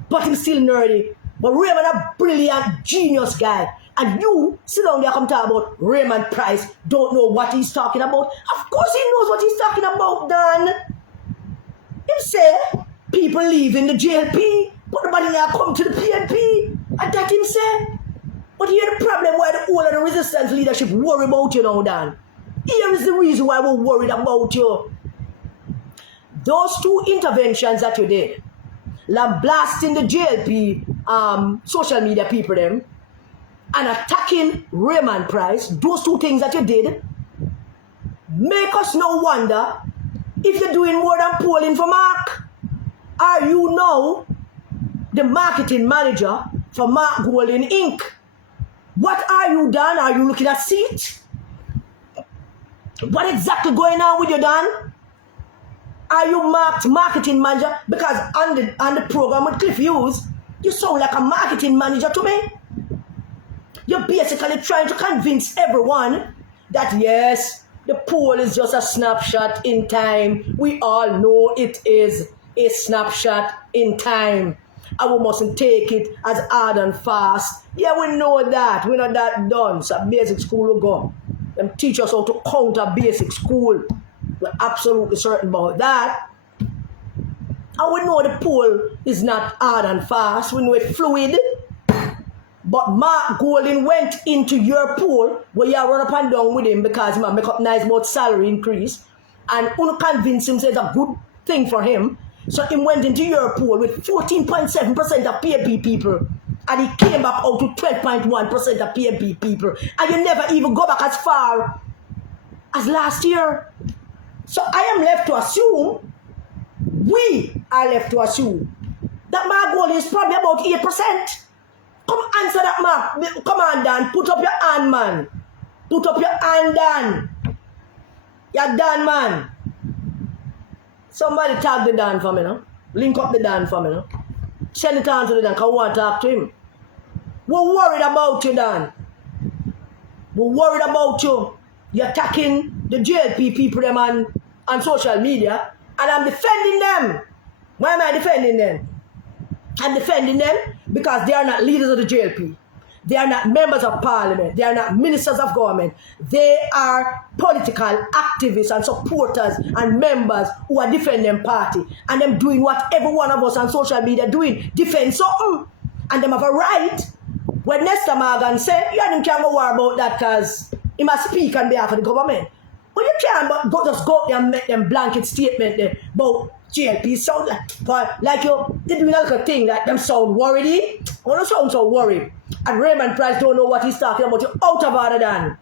But him still nerdy. But Raymond a brilliant, genius guy. And you sit down there come talk about Raymond Price, don't know what he's talking about. Of course he knows what he's talking about, Dan. He say people leaving the JLP, but nobody now come to the PNP. And that him say. But here's the problem why the whole of the resistance leadership worry about you now, Dan. Here is the reason why we're worried about you. Those two interventions that you did, like blasting the JLP social media people them, and attacking Raymond Price, those two things that you did, make us no wonder if you're doing more than polling for Mark. Are you now the marketing manager for Mark Golding Inc.? What are you, Dan? Are you looking at seats? What exactly going on with you, Dan? Are you marked marketing manager? Because on the program with Cliff Hughes, you sound like a marketing manager to me. You're basically trying to convince everyone that yes, the poll is just a snapshot in time. We all know it is a snapshot in time. And we mustn't take it as hard and fast. Yeah, we know that. We're not that done. So basic school will go. Them teach us how to counter basic school. We're absolutely certain about that. And we know the poll is not hard and fast. We know it's fluid. But Mark Golding went into your poll where you run up and down with him because he make up nice about salary increase. And you convince him it's a good thing for him. So he went into your poll with 14.7% of PNP people. And he came back out to 12.1% of PNP people. And you never even go back as far as last year. So I am left to assume, we are left to assume, that Mark Golding is probably about 8%. Come answer that, Mark. Come on, Dan. Put up your hand, man. Put up your hand, Dan. You're Dan, man. Somebody tag the Dan for me, no? Link up the Dan for me, no? Send it on to the Dan, because I want to talk to him. We're worried about you, Dan. We're worried about you. You're attacking the JLP people them on social media, and I'm defending them. Why am I defending them? I'm defending them because they are not leaders of the JLP. They are not members of parliament. They are not ministers of government. They are political activists and supporters and members who are defending party. And them doing what every one of us on social media doing. Defend something. And them have a right. When Nestor Morgan said, you can't go worry about that because he must speak on behalf of the government. But you can't just go there and make them blanket statement there about JLP sound like they're doing a little thing that them sound worried. I don't sound so worried. And Raymond Price don't know what he's talking about. You're out of order, Dan.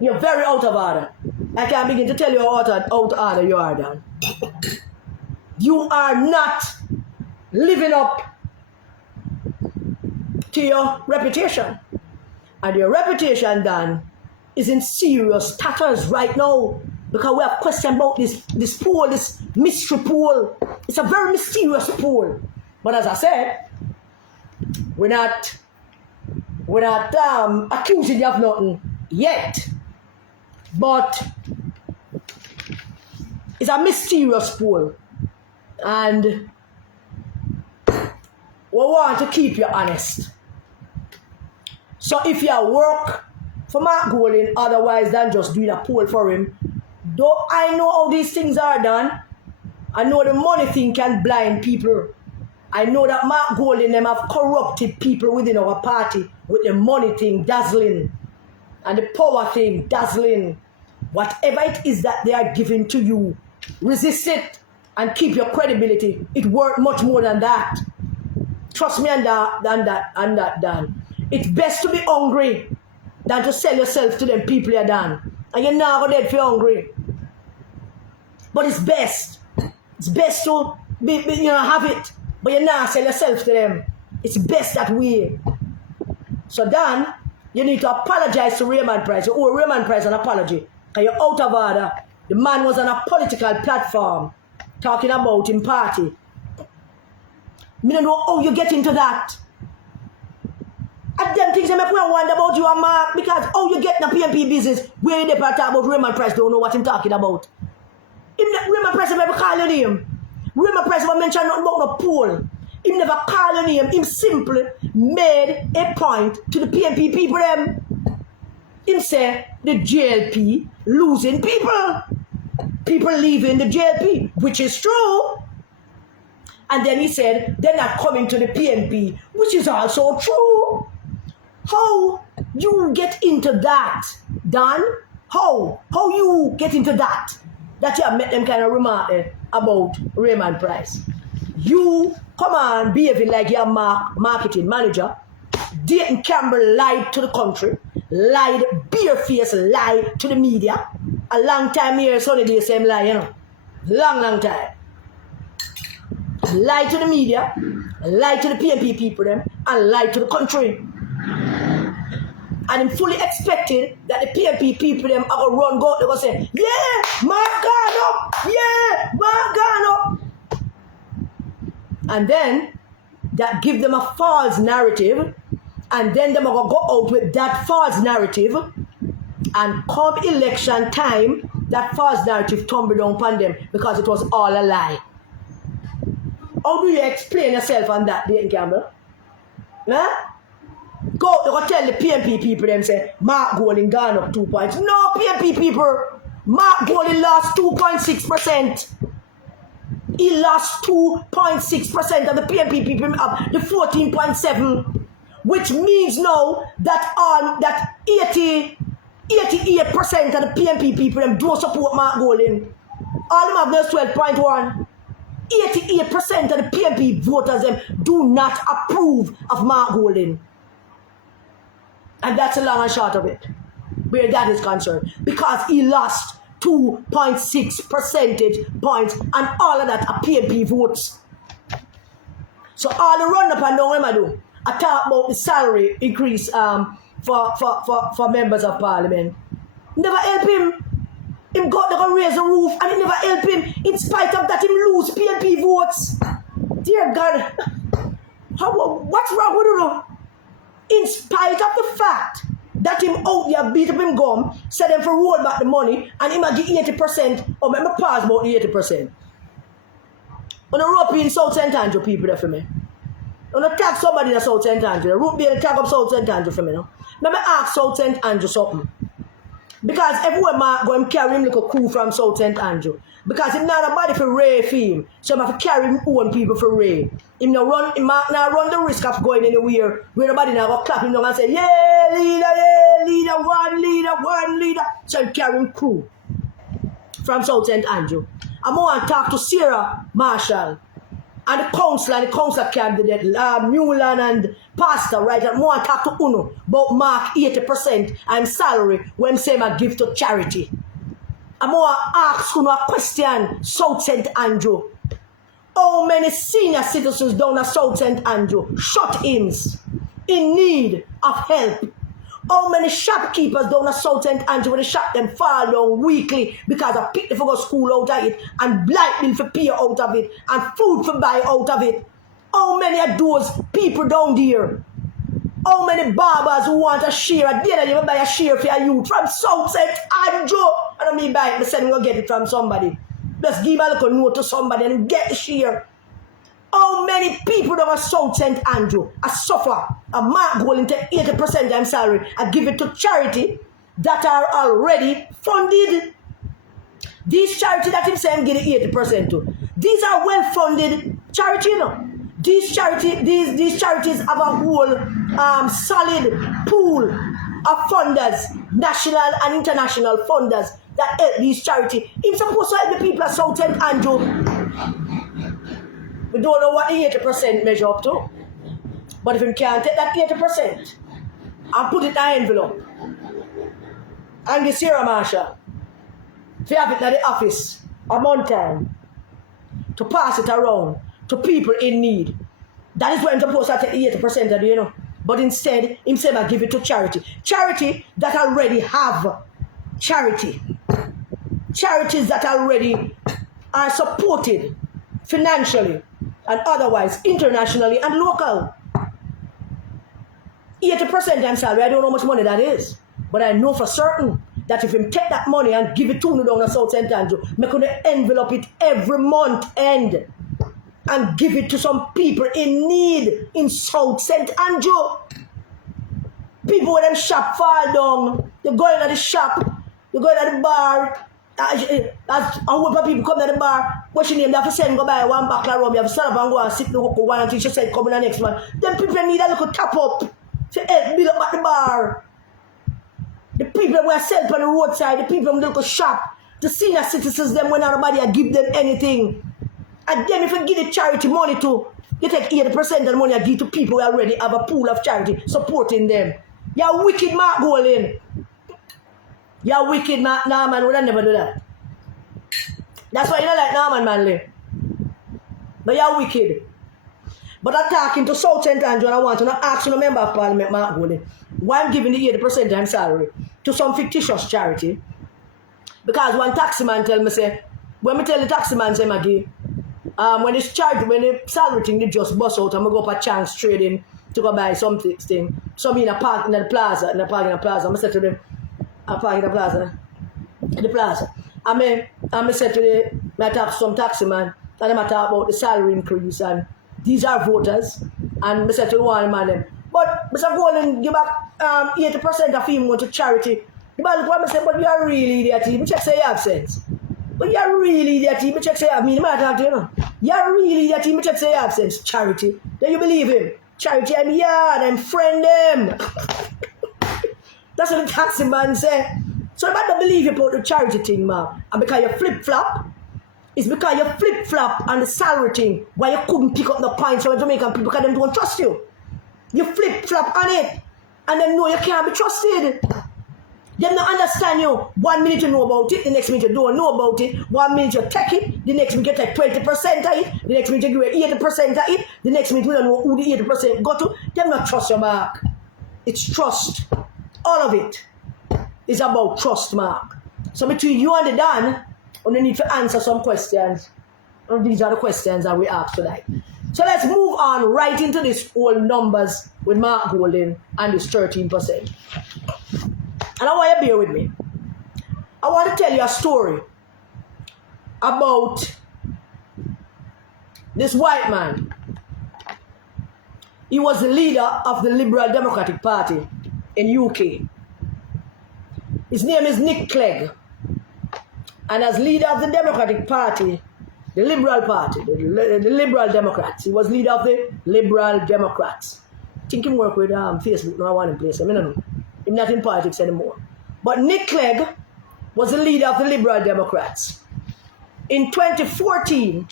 You're very out of order. I can't begin to tell you how out of order you are, Dan. You are not living up to your reputation. And your reputation, Dan, is in serious tatters right now. Because we have questions about this poll, this mystery poll. It's a very mysterious poll. But as I said, we're not accusing you of nothing yet. But it's a mysterious poll. And we want to keep you honest. So if you work for Mark Golding otherwise than just doing a poll for him, though I know how these things are done, I know the money thing can blind people. I know that Mark Golding them have corrupted people within our party with the money thing dazzling. and the power thing, dazzling, whatever it is that they are giving to you, resist it and keep your credibility. It works much more than that. Trust me on that, Dan. It's best to be hungry than to sell yourself to them people you're done. And you're not going to be hungry. But it's best. It's best to have it. But you're not sell yourself to them. It's best that way. So Dan, you need to apologize to Raymond Price. You owe Raymond Price an apology. Because you're out of order. The man was on a political platform talking about him party. I don't know how you get into that. And them things that make me wonder about you and Mark, because how you get in the PMP business where they talk about Raymond Price don't know what I'm talking about. Raymond Price never call your name. Raymond Price never mention nothing about a poll. He never call your name. He simply made a point to the PMP people. He said the JLP losing people. People leaving the JLP, which is true. And then he said they're not coming to the PMP, which is also true. How you get into that, Dan? How you get into that? That you have met them kind of remark about Raymond Price. You come on behaving like you're a marketing manager. Dayton Campbell lied to the country, lied, bare-faced lie to the media. A long time here, so the same lie, you know. Long time. Lie to the media, lie to the PMP people them, and lie to the country. And I'm fully expected that the PMP people them are going to run, they're going to say, yeah, Mark gone up, yeah, Mark gone up. And then that give them a false narrative, and then them are going to go out with that false narrative, and come election time, that false narrative tumble down upon them because it was all a lie. How do you explain yourself on that, Dayton Campbell? Huh? Go tell the PMP people them say Mark Golding gone up 2 points. No, PMP people, Mark Golding lost 2.6%. He lost 2.6% of the PMP people of the 14.7, which means now that that 88% of the PMP people them don't support Mark Golding. All them have no 12.1. 88% of the PMP voters them do not approve of Mark Golding. And that's the long and short of it, where that is concerned. Because he lost 2.6 percentage points, and all of that are PMP votes. So all the run up and down, what I do? I talk about the salary increase for members of parliament. Never help him. Him got to raise the roof, and it never help him. In spite of that, him lose PNP votes. Dear God, what's wrong with you? In spite of the fact that him out there beat up him gum, said him for roll back the money, and him a give 80%, or let me pass about the 80%. On the rope in South St. Andrew people there for me. On the tag somebody in the South St. Andrew. The rope be the tag up South St. Andrew for me now. Let me ask South St. Andrew something. Because everywhere Mark go and carry him like a crew from South St. Andrew. Because him not a body for Ray film. So I have to carry him own people for Ray. Him now run the risk of going anywhere where nobody now go clap him down and say, yeah, leader, one leader. So I carry him crew from South St. Andrew. I'm going to talk to Sarah Marshall and the councillor candidate, Newland and Pastor, right? And more talk to Uno about Mark 80% and salary when say I give to charity. I'm more ask Uno a question, South St. Andrew. How many senior citizens down at South St. Andrew, shut-ins, in need of help? How many shopkeepers down at South St. Andrew when they shop them fall down weekly because of people for go school out of it, and light bill for pay out of it, and food for buy out of it? How many of those people down there? How many barbers who want a share? At the end of the day, buy a share for your youth from South St. Andrew. I don't mean buy it, but send go get it from somebody. Just give a little note to somebody and get the share. How many people that are South St. Andrew suffer a Mark Golding take 80% of their salary and give it to charity that are already funded? These charities that him saying give it 80% to, these are well-funded charities, you know. These charities have a whole solid pool of funders national and international funders that help these charities. He's supposed to help the people of South St. Andrew. We don't know what the 80% measure up to. But if he can't take that 80% and put it in an envelope and get Sarah Marshall to have it in the office a month time to pass it around to people in need, that is what I'm supposed to take 80% of, you know. But instead, he said, I give it to charity. Charity that already have charity. Charities that already are supported financially and otherwise, internationally and local. 80% I'm sorry, I don't know how much money that is. But I know for certain that if him take that money and give it to me down the South St. Andrew, I'm going to envelope it every month end and give it to some people in need in South St. Andrew. People with them shop fall down, they go into the shop, they go into the bar, as whoever people come to the bar, what's your name? They have to send go buy one bottle of rum, you have to stand up and go and sit the one until she said come in the next one. Then people need a little top up to help build up at the bar. The people who are selling on the roadside, the people who go shop, the senior citizens, them when nobody give them anything. And then if you give the charity money to, you take 80% of the money and give to people who already have a pool of charity supporting them. You're wicked, Mark Golding. You're wicked, Mark Norman would never do that. That's why you don't like Norman Manley. But you're wicked. But I'm talking to South St. Andrew and I want to ask you, member of Parliament, Mark Golding, why I'm giving the 80% of my salary to some fictitious charity. Because one taximan tell me, say, when me tell the taximan, say, Maggie, when it's charged, when the salary thing, they just bust out, I'm going to go up a chance trading to go buy something. So me in a park in the plaza, I say to them, I park in the plaza. I say to them, I talk to some taximan, and I talk about the salary increase, and these are voters, and I say to one man, them, but Mr. Golden give back 80% of him going to charity. The man look at me say, but you're really idiot. Me check say you have sense. But you're really idiot. Me check say you have me. I talk to you now. You're really idiot. Me check say you have sense. Charity. Then you believe him. Charity, I'm yard, I'm friend them. That's what the taxi man say. So if I don't believe you about the charity thing, man, and because you flip-flop, it's because you flip-flop on the salary thing, why you couldn't pick up the points from Jamaican people because they don't trust you. You flip-flop on it, and they know you can't be trusted. They don't understand you. 1 minute you know about it, the next minute you don't know about it. 1 minute you take it, the next minute you take 20% of it, the next minute you give 80% of it, the next minute you don't know who the 80% go to. They don't trust your Mark. It's trust. All of it is about trust, Mark. So between you and the Dan, we need to answer some questions. And these are the questions that we ask tonight. So let's move on right into this whole numbers with Mark Golding and this 13%. And I want you to bear with me. I want to tell you a story about this white man. He was the leader of the Liberal Democratic Party in UK. His name is Nick Clegg. And as leader of the Democratic Party, the Liberal Party, the Liberal Democrats, he was leader of the Liberal Democrats. I think he work with Facebook, no, I want him place. I don't know. He's not in politics anymore. But Nick Clegg was the leader of the Liberal Democrats. In 2014,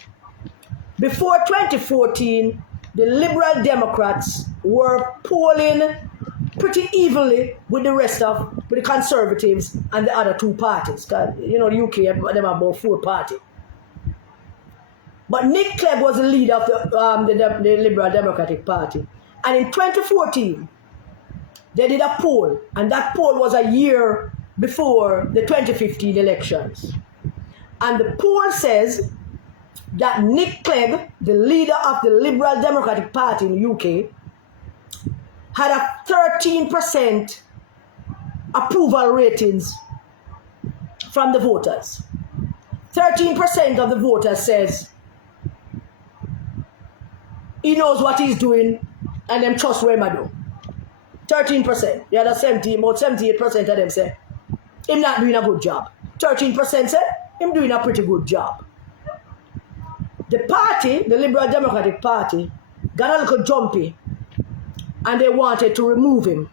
before 2014, the Liberal Democrats were polling pretty evenly with the rest of with the Conservatives and the other two parties. You know, the UK, them are about 4 parties. But Nick Clegg was the leader of the Liberal Democratic Party. And in 2014, they did a poll, and that poll was a year before the 2015 elections. And the poll says that Nick Clegg, the leader of the Liberal Democratic Party in the UK, had a 13% approval ratings from the voters. 13% of the voters says he knows what he's doing and them trust what I do. 13%. The other 78% of them say him not doing a good job. 13% say him doing a pretty good job. The party, the Liberal Democratic Party, got a little jumpy and they wanted to remove him.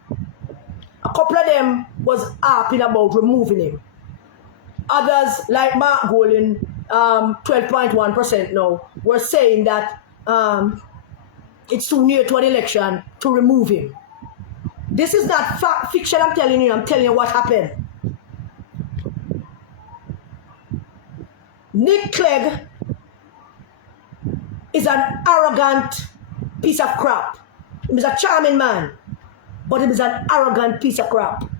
A couple of them was harping about removing him. Others, like Mark Golding, 12.1% now, were saying that it's too near to an election to remove him. This is not fiction, I'm telling you what happened. Nick Clegg is an arrogant piece of crap. He is a charming man, but he is an arrogant piece of crap.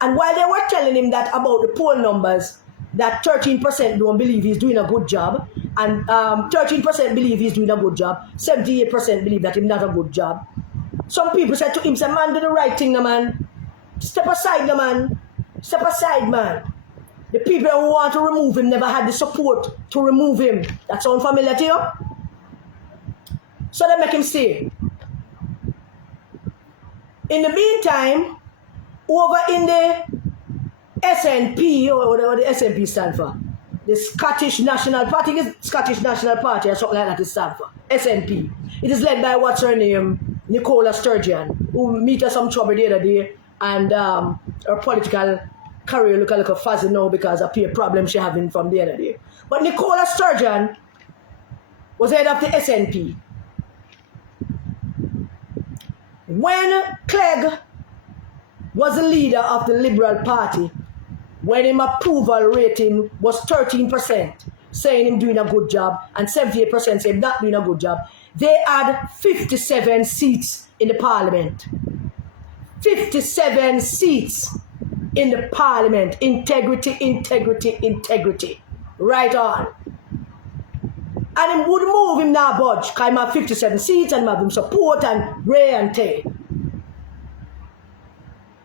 And while they were telling him that about the poll numbers, that 13% don't believe he's doing a good job, and 13% believe he's doing a good job, 78% believe that he's not a good job. Some people said to him, say, man, do the right thing, man. Step aside, man. Step aside, man. The people who want to remove him never had the support to remove him. That sound familiar to you? So they make him stay. In the meantime, over in the SNP, or whatever the SNP stand for, the Scottish National Party, is Scottish National Party or something like that it stand for, SNP. It is led by what's her name, Nicola Sturgeon, who meet us some trouble the other day, and her political career look a little fuzzy now because of peer problem she having from the other day. But Nicola Sturgeon was head of the SNP. When Clegg was the leader of the Liberal Party, when his approval rating was 13%, saying him doing a good job, and 78% saying not doing a good job, they had 57 seats in the parliament. 57 seats in the parliament. Integrity, integrity, integrity. Right on. And he would move him now budge, because he have 57 seats and have him support and Ray and Tay.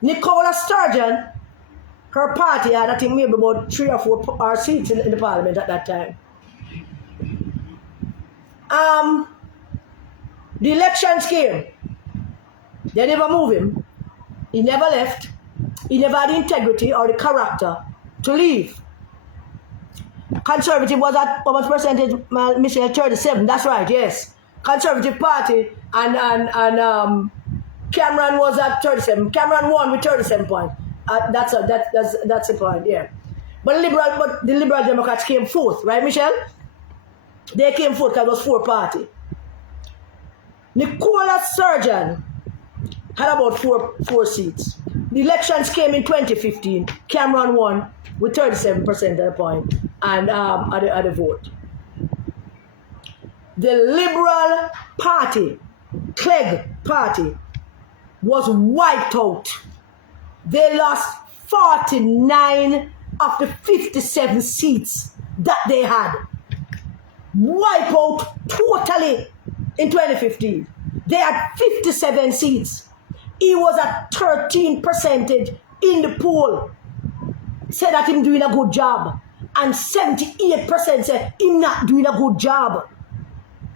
Nicola Sturgeon, her party had, I think, maybe about 3 or 4 seats in the parliament at that time. The elections came. They never moved him. He never left. He never had the integrity or the character to leave. Conservative was at how much percentage, Michelle? 37. That's right, yes. Conservative Party and Cameron was at 37. Cameron won with 37 points. That's the point, yeah. But the Liberal Democrats came fourth, right, Michelle? They came fourth because it was 4 party. Nicola Sturgeon had about four seats. The elections came in 2015. Cameron won with 37% of the point and at the vote. The Liberal Party, Clegg Party, was wiped out. They lost 49 of the 57 seats that they had. Wipe out totally in 2015. They had 57 seats. He was at 13% in the poll. Said that him doing a good job. And 78% said him not doing a good job.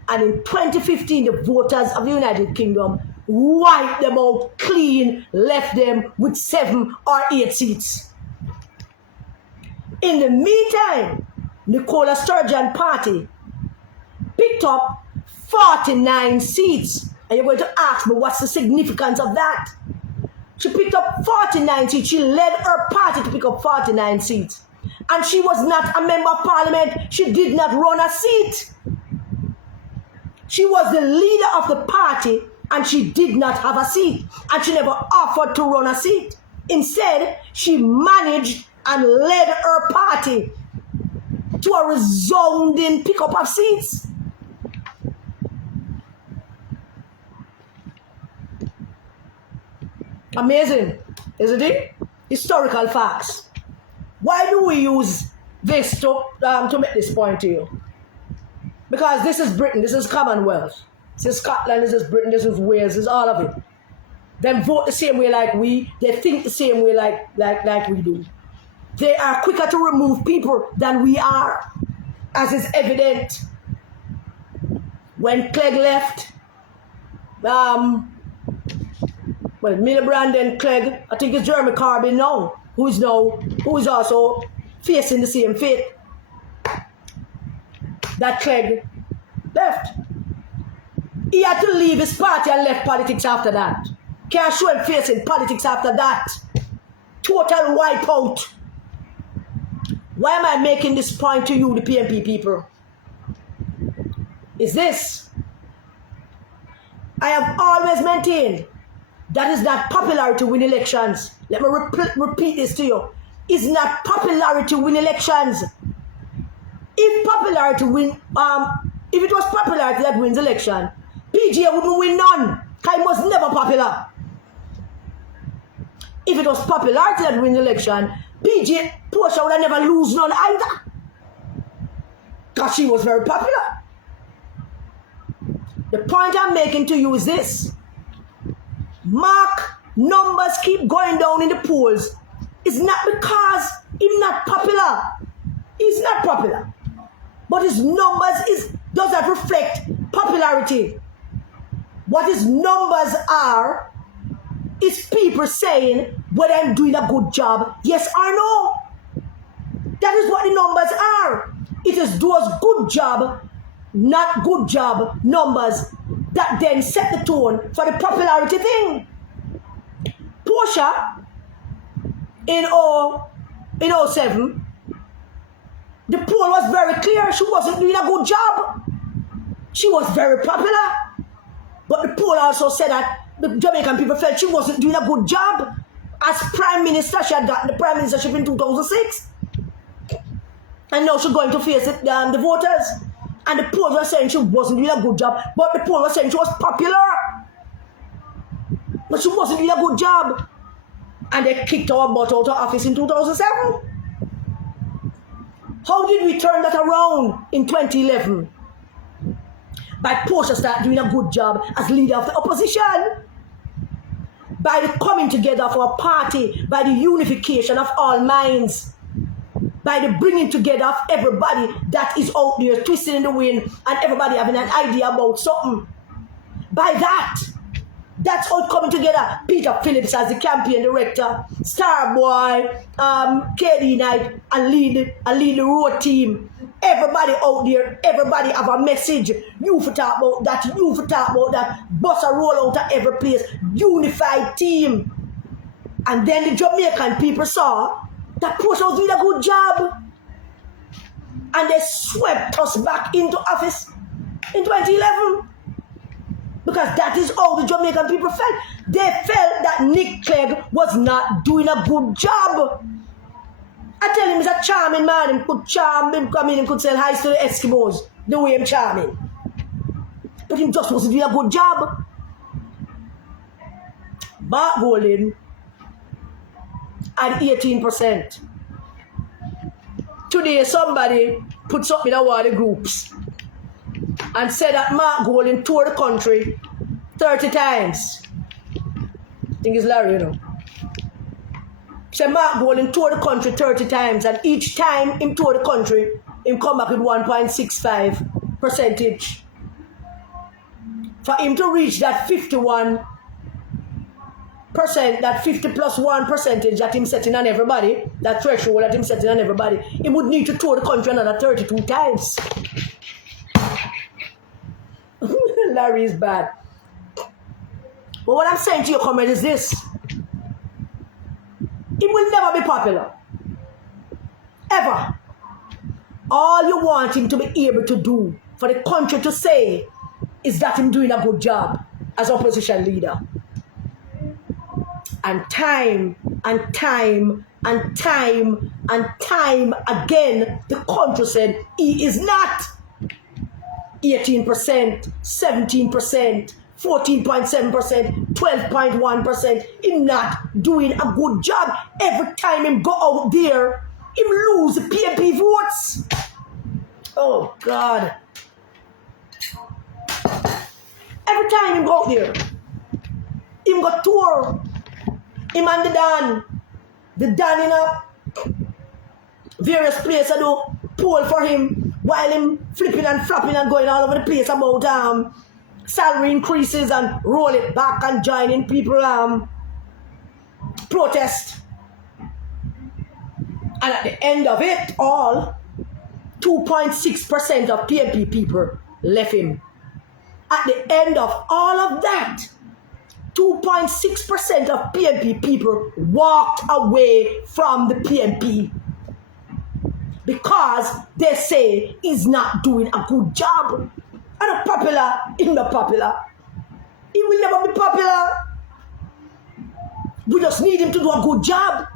And in 2015, the voters of the United Kingdom wiped them out clean, left them with 7 or 8 seats. In the meantime, Nicola Sturgeon Party picked up 49 seats. And you're going to ask me what's the significance of that? She picked up 49 seats. She led her party to pick up 49 seats. And she was not a member of parliament. She did not run a seat. She was the leader of the party and she did not have a seat. And she never offered to run a seat. Instead, she managed and led her party to a resounding pickup of seats. Amazing, isn't it? Historical facts. Why do we use this to make this point to you? Because this is Britain, this is Commonwealth, this is Scotland, this is Britain, this is Wales, this is all of it. They vote the same way like we, they think the same way like we do. They are quicker to remove people than we are, as is evident. When Clegg left, Miliband and Clegg, I think it's Jeremy Corbyn now, who is also facing the same fate that Clegg left. He had to leave his party and left politics after that. Can't show him face in politics after that. Total wipeout. Why am I making this point to you, the PNP people? Is this. I have always maintained that is not popularity win elections. Let me repeat this to you. It's not popularity win elections. If popularity win, if it was popularity that wins election, PGA wouldn't win none. Because he was never popular. If it was popularity that wins election, PGA Portia would have never lose none either. Because she was very popular. The point I'm making to you is this. Mark numbers keep going down in the polls. It's not because he's not popular. He's not popular. But his numbers does not reflect popularity. What his numbers are is people saying whether I'm doing a good job, yes or no. That is what the numbers are. It is those good job, not good job numbers that then set the tone for the popularity thing. Portia, in 07, the poll was very clear. She wasn't doing a good job. She was very popular. But the poll also said that the Jamaican people felt she wasn't doing a good job. As Prime Minister, she had gotten the Prime Ministership in 2006. And now she's going to face the voters. And the poll was saying she wasn't doing a good job. But the poll was saying she was popular. But she wasn't doing a good job. And they kicked our butt out of office in 2007. How did we turn that around in 2011? By Portia start doing a good job as leader of the opposition. By the coming together of our party. By the unification of all minds. By the bringing together of everybody that is out there twisting in the wind and everybody having an idea about something. By that, that's all coming together. Peter Phillips as the campaign director, Starboy, KD Knight, and lead the road team. Everybody out there, everybody have a message. You for talk about that, you for talk about that. Bust a roll out of every place. Unified team. And then the Jamaican people saw that Portia was doing a good job. And they swept us back into office in 2011. Because that is how the Jamaican people felt. They felt that Nick Clegg was not doing a good job. I tell him he's a charming man. He could charm, him come in, he could sell highs to the Eskimos. The way I'm charming. But he just wasn't doing a good job. Mark Golding at 18%. Today somebody put something in one of the groups and said that Mark Golding toured the country 30 times. I think it's Larry, you know. Said Mark Golding toured the country 30 times, and each time him toured the country, him come back with 1.65 percentage. For him to reach that 51%, that 50 plus 1 percentage that him setting on everybody, that threshold that him setting on everybody, he would need to tour the country another 32 times. Larry is bad. But what I'm saying to your comment is this. It will never be popular. Ever. All you want him to be able to do for the country to say is that him doing a good job as opposition leader. And time and time and time and time again, the country said he is not. 18%, 17%, 14.7%, 12.1%. Him not doing a good job. Every time him go out there, him lose the PNP votes. Oh, God. Every time him go out there, him go tour. Him and the Dan in a various places do poll for him while him flipping and flopping and going all over the place about salary increases and roll it back and joining people protest. And at the end of it all, 2.6% of PNP people left him. At the end of all of that, 2.6% of PNP people walked away from the PNP because they say he's not doing a good job. And not popular, he's not popular. He will never be popular. We just need him to do a good job.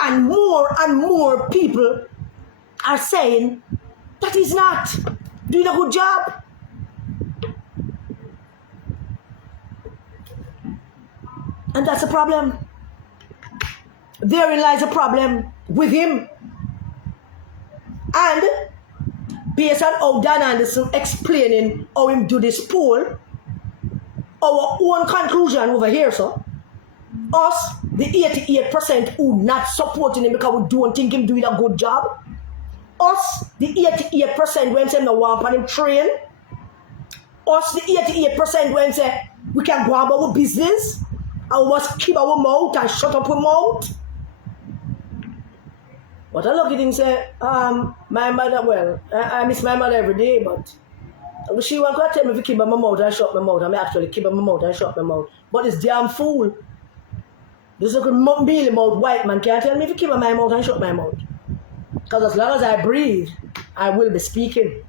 And more people are saying that he's not doing a good job. And that's a problem. Therein lies a problem with him. And based on how Dan Anderson explaining how him do this poll, our own conclusion over here, so us, the 88% who not supporting him because we don't think him doing a good job, us, the 88% when say no want on him train, us, the 88% when say we can go about our business, and we must keep our mouth and shut up our mouth. But I look at him and say, my mother, well, I miss my mother every day, but she won't tell me to keep my mouth and shut my mouth. I may actually keep my mouth and shut my mouth. But this damn fool, this little mealy mouth white man can't tell me to keep my mouth and shut my mouth. Because as long as I breathe, I will be speaking.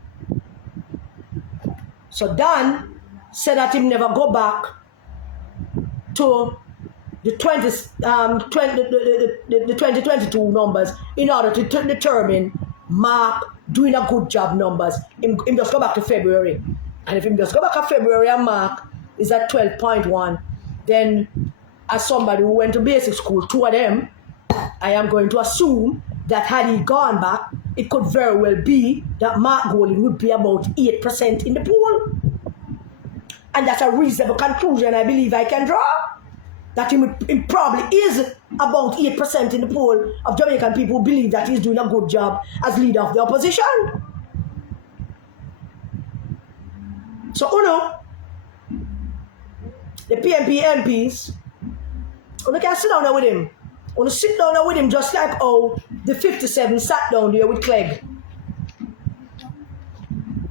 So Dan said that him never go back to the 2022 numbers in order to determine Mark doing a good job numbers. Him just go back to February. And if him just go back to February and Mark is at 12.1, then as somebody who went to basic school, two of them, I am going to assume that had he gone back, it could very well be that Mark Golding would be about 8% in the pool. And that's a reasonable conclusion I believe I can draw. That he probably is about 8% in the poll of Jamaican people who believe that he's doing a good job as leader of the opposition. So, the PNP MPs, you can sit down there with him. You sit down there with him just like how the 57 sat down there with Clegg.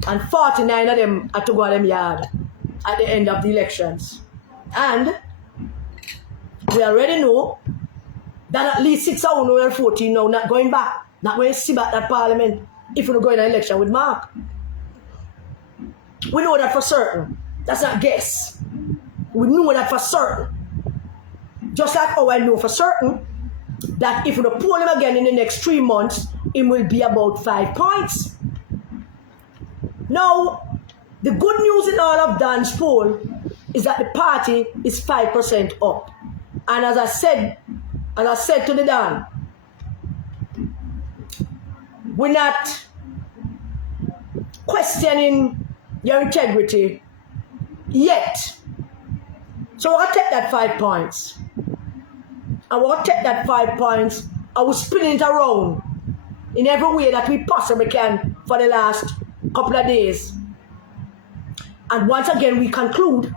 And 49 of them had to go to them yard at the end of the elections. And we already know that at least 6 or 14 now not going back, not going to see back that parliament if we're going to election with Mark. We know that for certain. That's not guess. We know that for certain. Just like how I know for certain that if we poll him again in the next 3 months, it will be about 5 points. Now, the good news in all of Dan's poll is that the party is 5% up. And as I said to the Dan, we're not questioning your integrity yet. So I'll take that 5 points. I will take that 5 points. I will spin it around in every way that we possibly can for the last couple of days. And once again, we conclude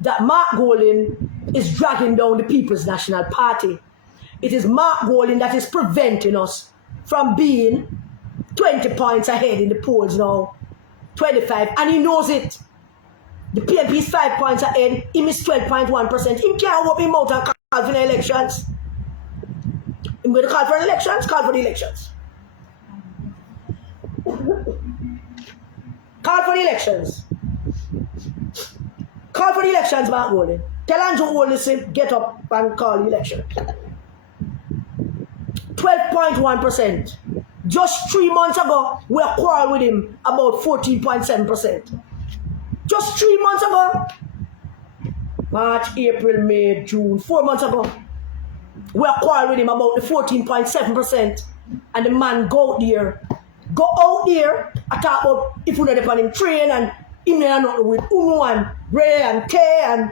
that Mark Golding is dragging down the People's National Party. It is Mark Golding that is preventing us from being 20 points ahead in the polls now, 25, and he knows it. The PNP is 5 points ahead, he missed 12.1%. He can't open him out and call for the elections. I'm going to call for the elections, call for the elections. Call for the elections. Call for the elections, Mark Golding. Tell Andrew Oldison, get up and call the election. 12.1%. Just 3 months ago, we quarreled with him about 14.7%. Just 3 months ago. March, April, May, June, 4 months ago. We quarreled with him about the 14.7%. And the man go out there I talk about if we not upon him train and him not with Uno and Ray and Tay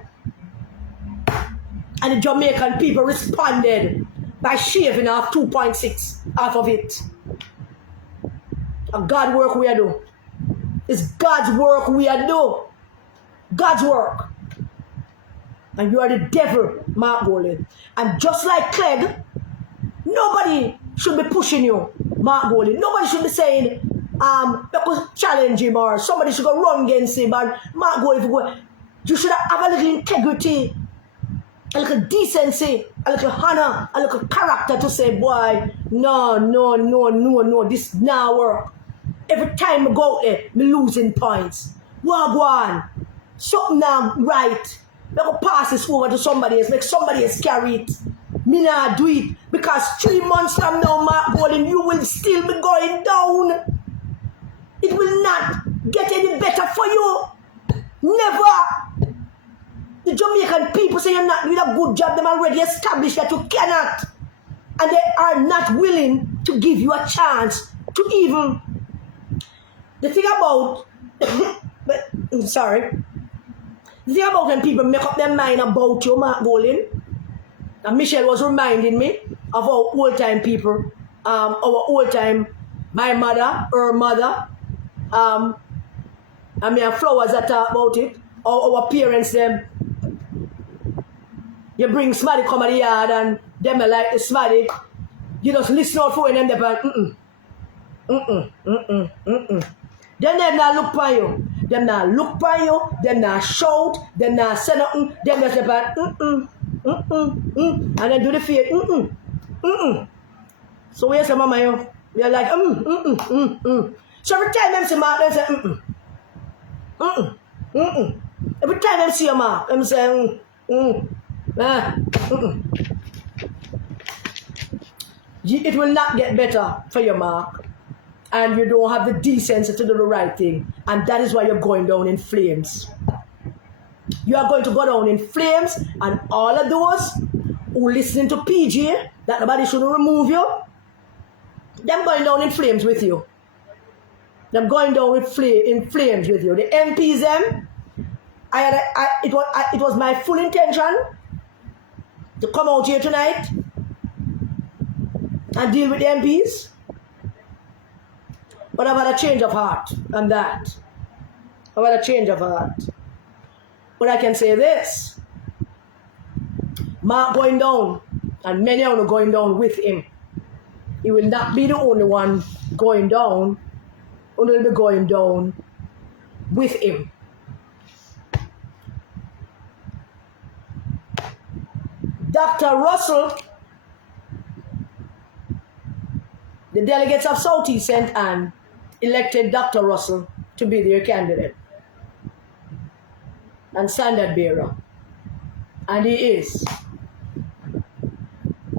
and the Jamaican people responded by shaving off 2.6 off of it. A God work we are do. It's God's work we are do. God's work. And you are the devil, Mark Golding. And just like Clegg, nobody should be pushing you, Mark Golding. Nobody should be saying, because challenge him or somebody should go run against him. And Mark Golding, You should have a little integrity, a little decency, a little honor, a little character to say, boy, no, this now work. Every time I go out there, me losing points. Wagwan, something now right. I go pass this over to somebody else, make somebody else carry it. Me not do it, because 3 months from now, Mark Golding, you will still be going down. It will not get any better for you. Never. The Jamaican people say you're not doing a good job. Them already established that you cannot. And they are not willing to give you a chance to even... The thing about... sorry. The thing about when people make up their mind about you, Mark Golding, and Michelle was reminding me of our old-time people, our old-time, my mother, her mother, and me and Flowers that talk about it, or our parents, them. You bring somebody come at the yard and them like the somebody, you just listen out for them, Then they not look for you. Them not look for you, them not shout, them not say nothing, them just about and then do the fear, So where's the mama you? You're like, So every time them see Mark, they say, Every time them see a Mark, them say, It will not get better for your Mark. And you don't have the decency to do the right thing. And that is why you're going down in flames. You are going to go down in flames, and all of those who listening to PG, that nobody should remove you, them going down in flames with you. Them going down in flames with you. The MPs, them, it was my full intention to come out here tonight and deal with the MPs. But I've had a change of heart on that. I've had a change of heart. But I can say this. Mark going down, and many are going down with him. He will not be the only one going down. Only will be going down with him. Dr. Russell, the delegates of Southeast St. Anne elected Dr. Russell to be their candidate and standard bearer. And he is.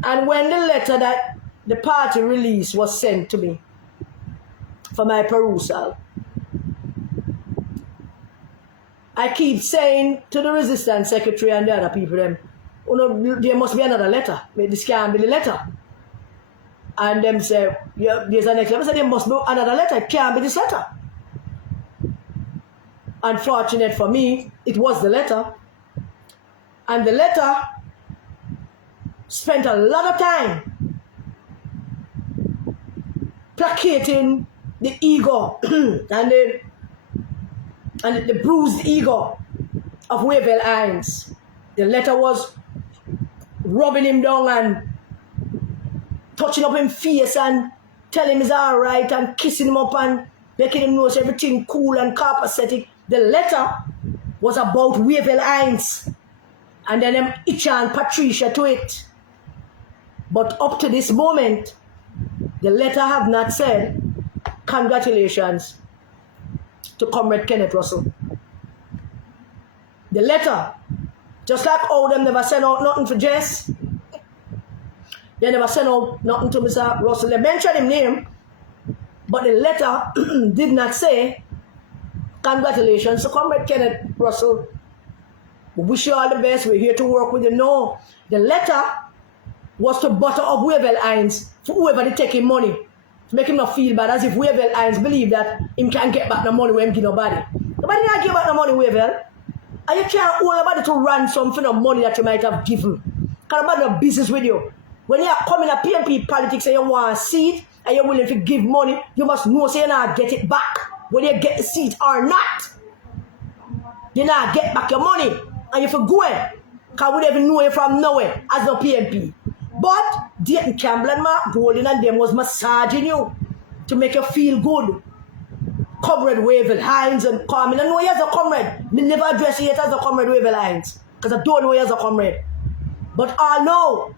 And when the letter that the party released was sent to me for my perusal, I keep saying to the resistance secretary and the other people, there must be another letter. This can't be the letter. And them say, yeah, there's an next letter. I said, there must be another letter. It can't be this letter. Unfortunate for me, it was the letter. And the letter spent a lot of time placating the ego and the bruised ego of Wavell Hines. The letter was rubbing him down and touching up his face and telling him he's all right and kissing him up and making him know everything cool and copacetic. The letter was about Wavell Hines, and then them Itcha and Patricia to it. But up to this moment, the letter have not said congratulations to Comrade Kenneth Russell. The letter, just like how them never sent out nothing for Jess, they never sent out nothing to Mr. Russell. They mentioned his name, but the letter did not say congratulations to Comrade Kenneth Russell. We wish you all the best. We're here to work with you. No, the letter was to butter up Wavell Hines for whoever they take him money, to make him not feel bad, as if Wavell Hines believe that him can't get back the money when him give nobody. Nobody not give back the money, Wavell. And you can't hold nobody to ransom for the money that you might have given. Because nobody no business with you. When you are coming to PNP politics and you want a seat and you're willing to give money, you must know so you not get it back. Whether you get the seat or not, you not get back your money. And you for going. Because we don't even know you from nowhere as no PNP. But Dayton Campbell and Mark Golding and them was massaging you to make you feel good. Comrade Wavell Hines and come. I don't know he has a comrade. Me never address it as a comrade Wavell Hines. Because I don't know he has a comrade. But I know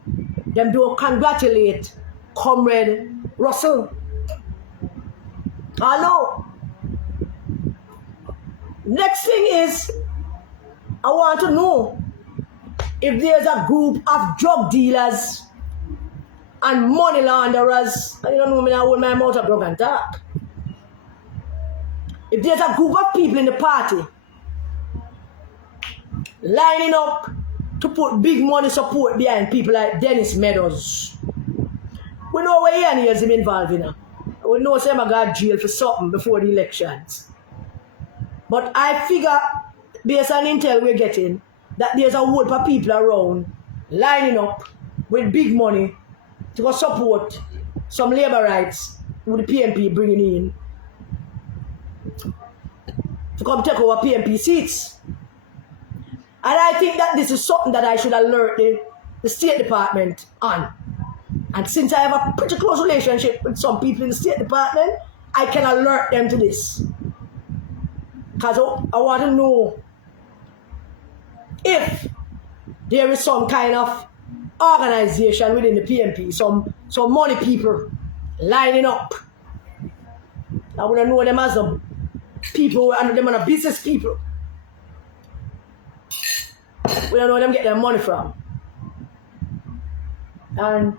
them don't congratulate Comrade Russell. I know. Next thing is, I want to know if there's a group of drug dealers and money launderers. I don't know me, I hold my mouth up drug and talk. If there's a group of people in the party lining up to put big money support behind people like Dennis Meadows, we know where he and he is involved in. We know some got jail for something before the elections. But I figure, based on intel we're getting, that there's a whole of people around lining up with big money to go support some labor rights with the PMP bringing in to come take over PMP seats. And I think that this is something that I should alert the State Department on. And since I have a pretty close relationship with some people in the State Department, I can alert them to this. Because I want to know if there is some kind of organization within the PMP, some money people lining up. I want to know them as the people, and them are business people. We don't know where them get their money from. And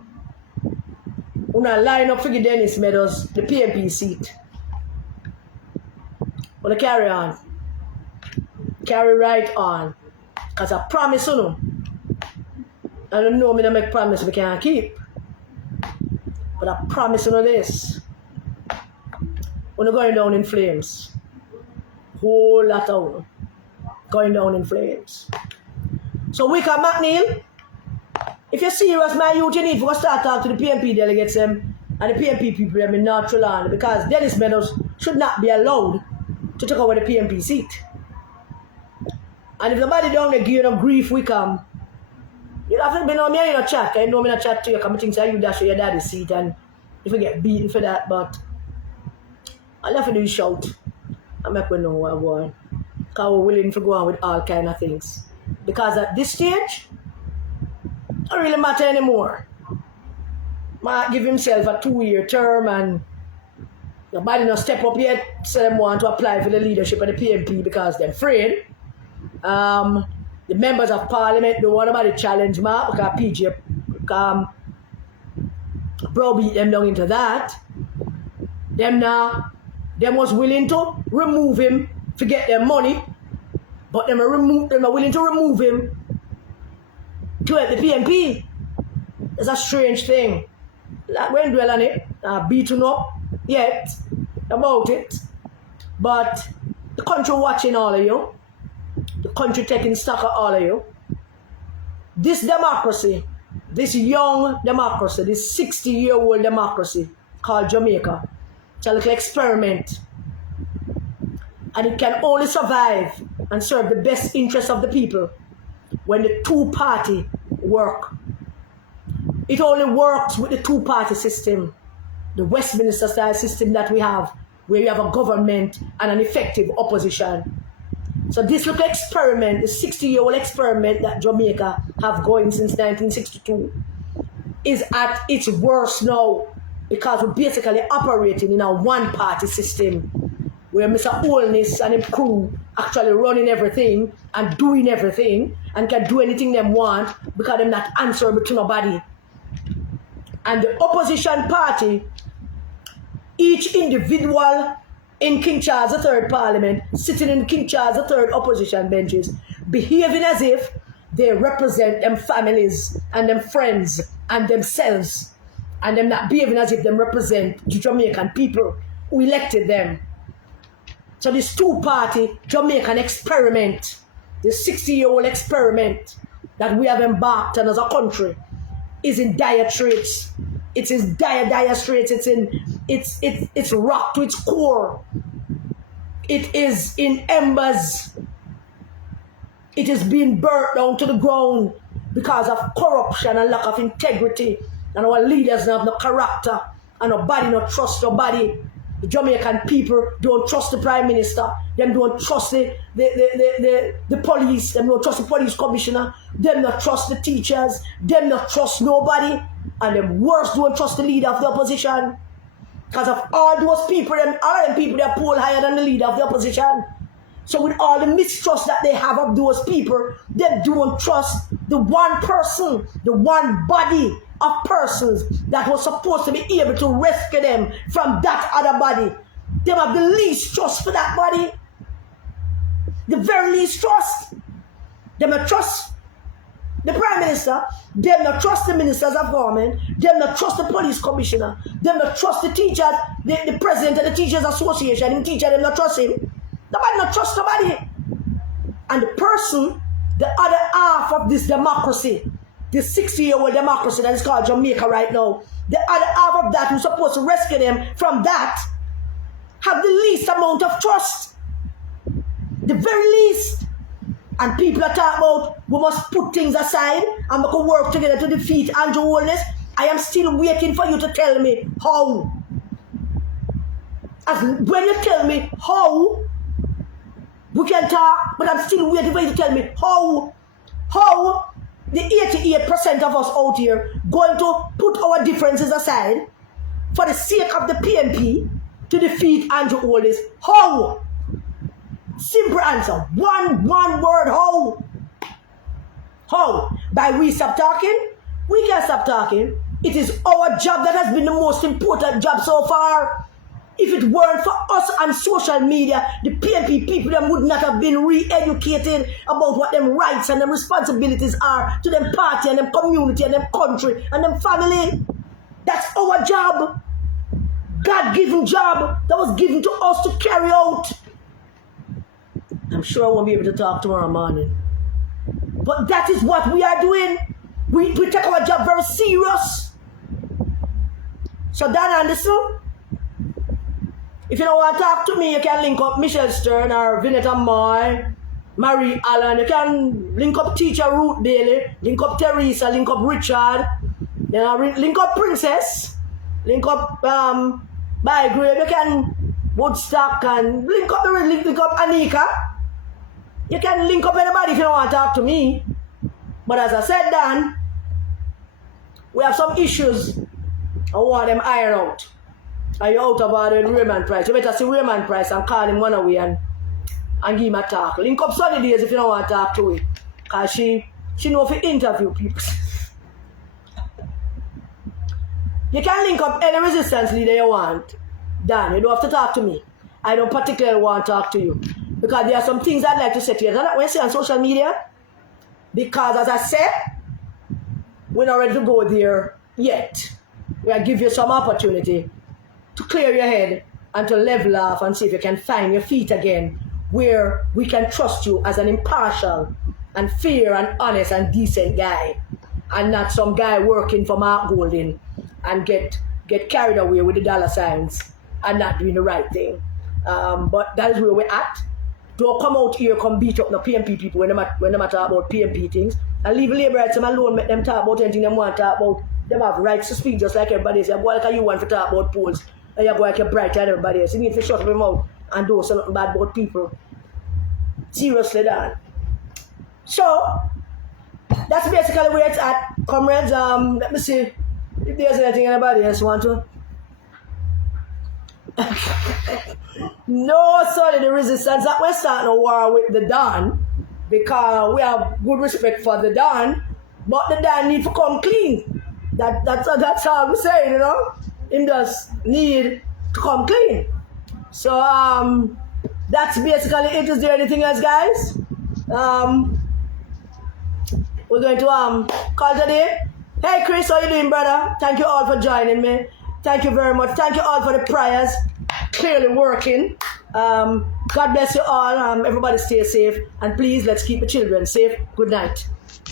when I line up for Dennis Meadows, the PMP seat. But I carry on. Carry right on. Because I promise you know. I don't know me to make promise we can't keep. But I promise you know this. We're going down in flames. Whole lot of going down in flames. So Wickham McNeil, if you're serious, my youth, you need to start talking to the PMP delegates and the PMP people in North Carolina, because Dennis Meadows should not be allowed to take over the PMP seat. And if nobody down there give you no grief, Wickham, you have to be know me in a chat. I know me in a chat to you, come things like you dash your daddy's seat and if you get beaten for that, but I'll have to do shout and make we know what I'm going. Because we're willing to go on with all kind of things. Because at this stage, it don't really matter anymore. Might give himself a 2-year term and nobody not step up yet, so them want to apply for the leadership of the PMP because they're afraid. The members of parliament don't want nobody challenge Mark because PJ browbeat them down into that. Them was willing to remove him to get their money, but them are willing to remove him to help the PMP. It's a strange thing. Like when dwell on it, beaten up yet about it, but the country watching all of you, the country taking stock of all of you. This democracy, this young democracy, this 60-year-old democracy called Jamaica, it's a little experiment, and it can only survive and serve the best interests of the people when the two-party work. It only works with the two-party system, the Westminster style system that we have, where you have a government and an effective opposition. So this little experiment, the 60-year-old experiment that Jamaica have going since 1962, is at its worst now, because we're basically operating in a one-party system where Mr. Holness and his crew actually running everything and doing everything and can do anything they want because they're not answerable to nobody. And the opposition party, each individual in King Charles III Parliament, sitting in King Charles III opposition benches, behaving as if they represent them families and them friends and themselves, and them not behaving as if they represent the Jamaican people who elected them. So this two-party Jamaican experiment, the 60-year-old experiment that we have embarked on as a country, is in dire straits. It's in dire straits. It's rocked to its core. It is in embers. It is being burnt down to the ground because of corruption and lack of integrity. And our leaders don't have no character, and nobody no trust nobody. The Jamaican people don't trust the Prime Minister. Them don't trust the police. Them don't trust the police commissioner. Them not trust the teachers. Them not trust nobody. And them worse don't trust the leader of the opposition. Because of all those people, all of them people, they're poll higher than the leader of the opposition. So with all the mistrust that they have of those people, they don't trust the one person, the one body of persons that was supposed to be able to rescue them from that other body. They have the least trust for that body. The very least trust. They don't trust the Prime Minister. They don't trust the ministers of government. They don't trust the police commissioner. They don't trust the teachers, the president of the Teachers Association. The teacher, they don't trust him. Nobody not trust nobody. And the person, the other half of this democracy, the 60-year-old democracy that is called Jamaica right now, the other half of that who's supposed to rescue them from that, have the least amount of trust. The very least. And people are talking about we must put things aside and we can work together to defeat Andrew Holness. I am still waiting for you to tell me how. As when you tell me how, we can talk, but I'm still waiting for you to tell me how the 88% of us out here going to put our differences aside for the sake of the PNP to defeat Andrew Holness. How? Simple answer. One word, how? How? By we stop talking? We can't stop talking. It is our job that has been the most important job so far. If it weren't for us on social media, the PNP people them would not have been re-educated about what them rights and them responsibilities are to them party and them community and them country and them family. That's our job. God-given job that was given to us to carry out. I'm sure I won't be able to talk tomorrow morning. But that is what we are doing. We take our job very serious. So Dan Anderson, if you don't want to talk to me, you can link up Michelle Stern or Vinetta Moy, Marie Allen. You can link up Teacher Ruth Daly, link up Teresa, link up Richard, link up Princess, link up Bygrave. You can Woodstock and link up Anika. You can link up anybody if you don't want to talk to me. But as I said, Dan, we have some issues. I want them iron out. Are you out of order in Raymond Price? You better see Raymond Price and call him one away and give him a talk. Link up Sunny Days if you don't want to talk to him. Because she knows to interview people. You can link up any resistance leader you want. Dan, you don't have to talk to me. I don't particularly want to talk to you. Because there are some things I'd like to say to you. That's what I say on social media. Because as I said, we're not ready to go there yet. We'll give you some opportunity to clear your head and to level off and see if you can find your feet again where we can trust you as an impartial and fair and honest and decent guy and not some guy working for Mark Golding and get carried away with the dollar signs and not doing the right thing. But that is where we're at. Don't come out here, come beat up the PNP people when they talk about PNP things and leave labor rights alone, make them talk about anything they want to talk about. They have rights to speak just like everybody else. You go like you want to talk about polls. And you go like you're brighter than everybody else. You need to shut up your mouth and do something bad about people. Seriously, Dan. So, that's basically where it's at. Comrades, let me see if there's anything anybody else want to. No, sorry, the resistance that we're starting a war with the Don because we have good respect for the Don, but the Don need to come clean. That's all we're saying, you know. Him just need to come clean. So that's basically it. Is there anything else, guys? We're going to call today. Hey Chris, how you doing, brother? Thank you all for joining me. Thank you very much. Thank you all for the prayers. Clearly working. God bless you all. Everybody stay safe. And please, let's keep the children safe. Good night.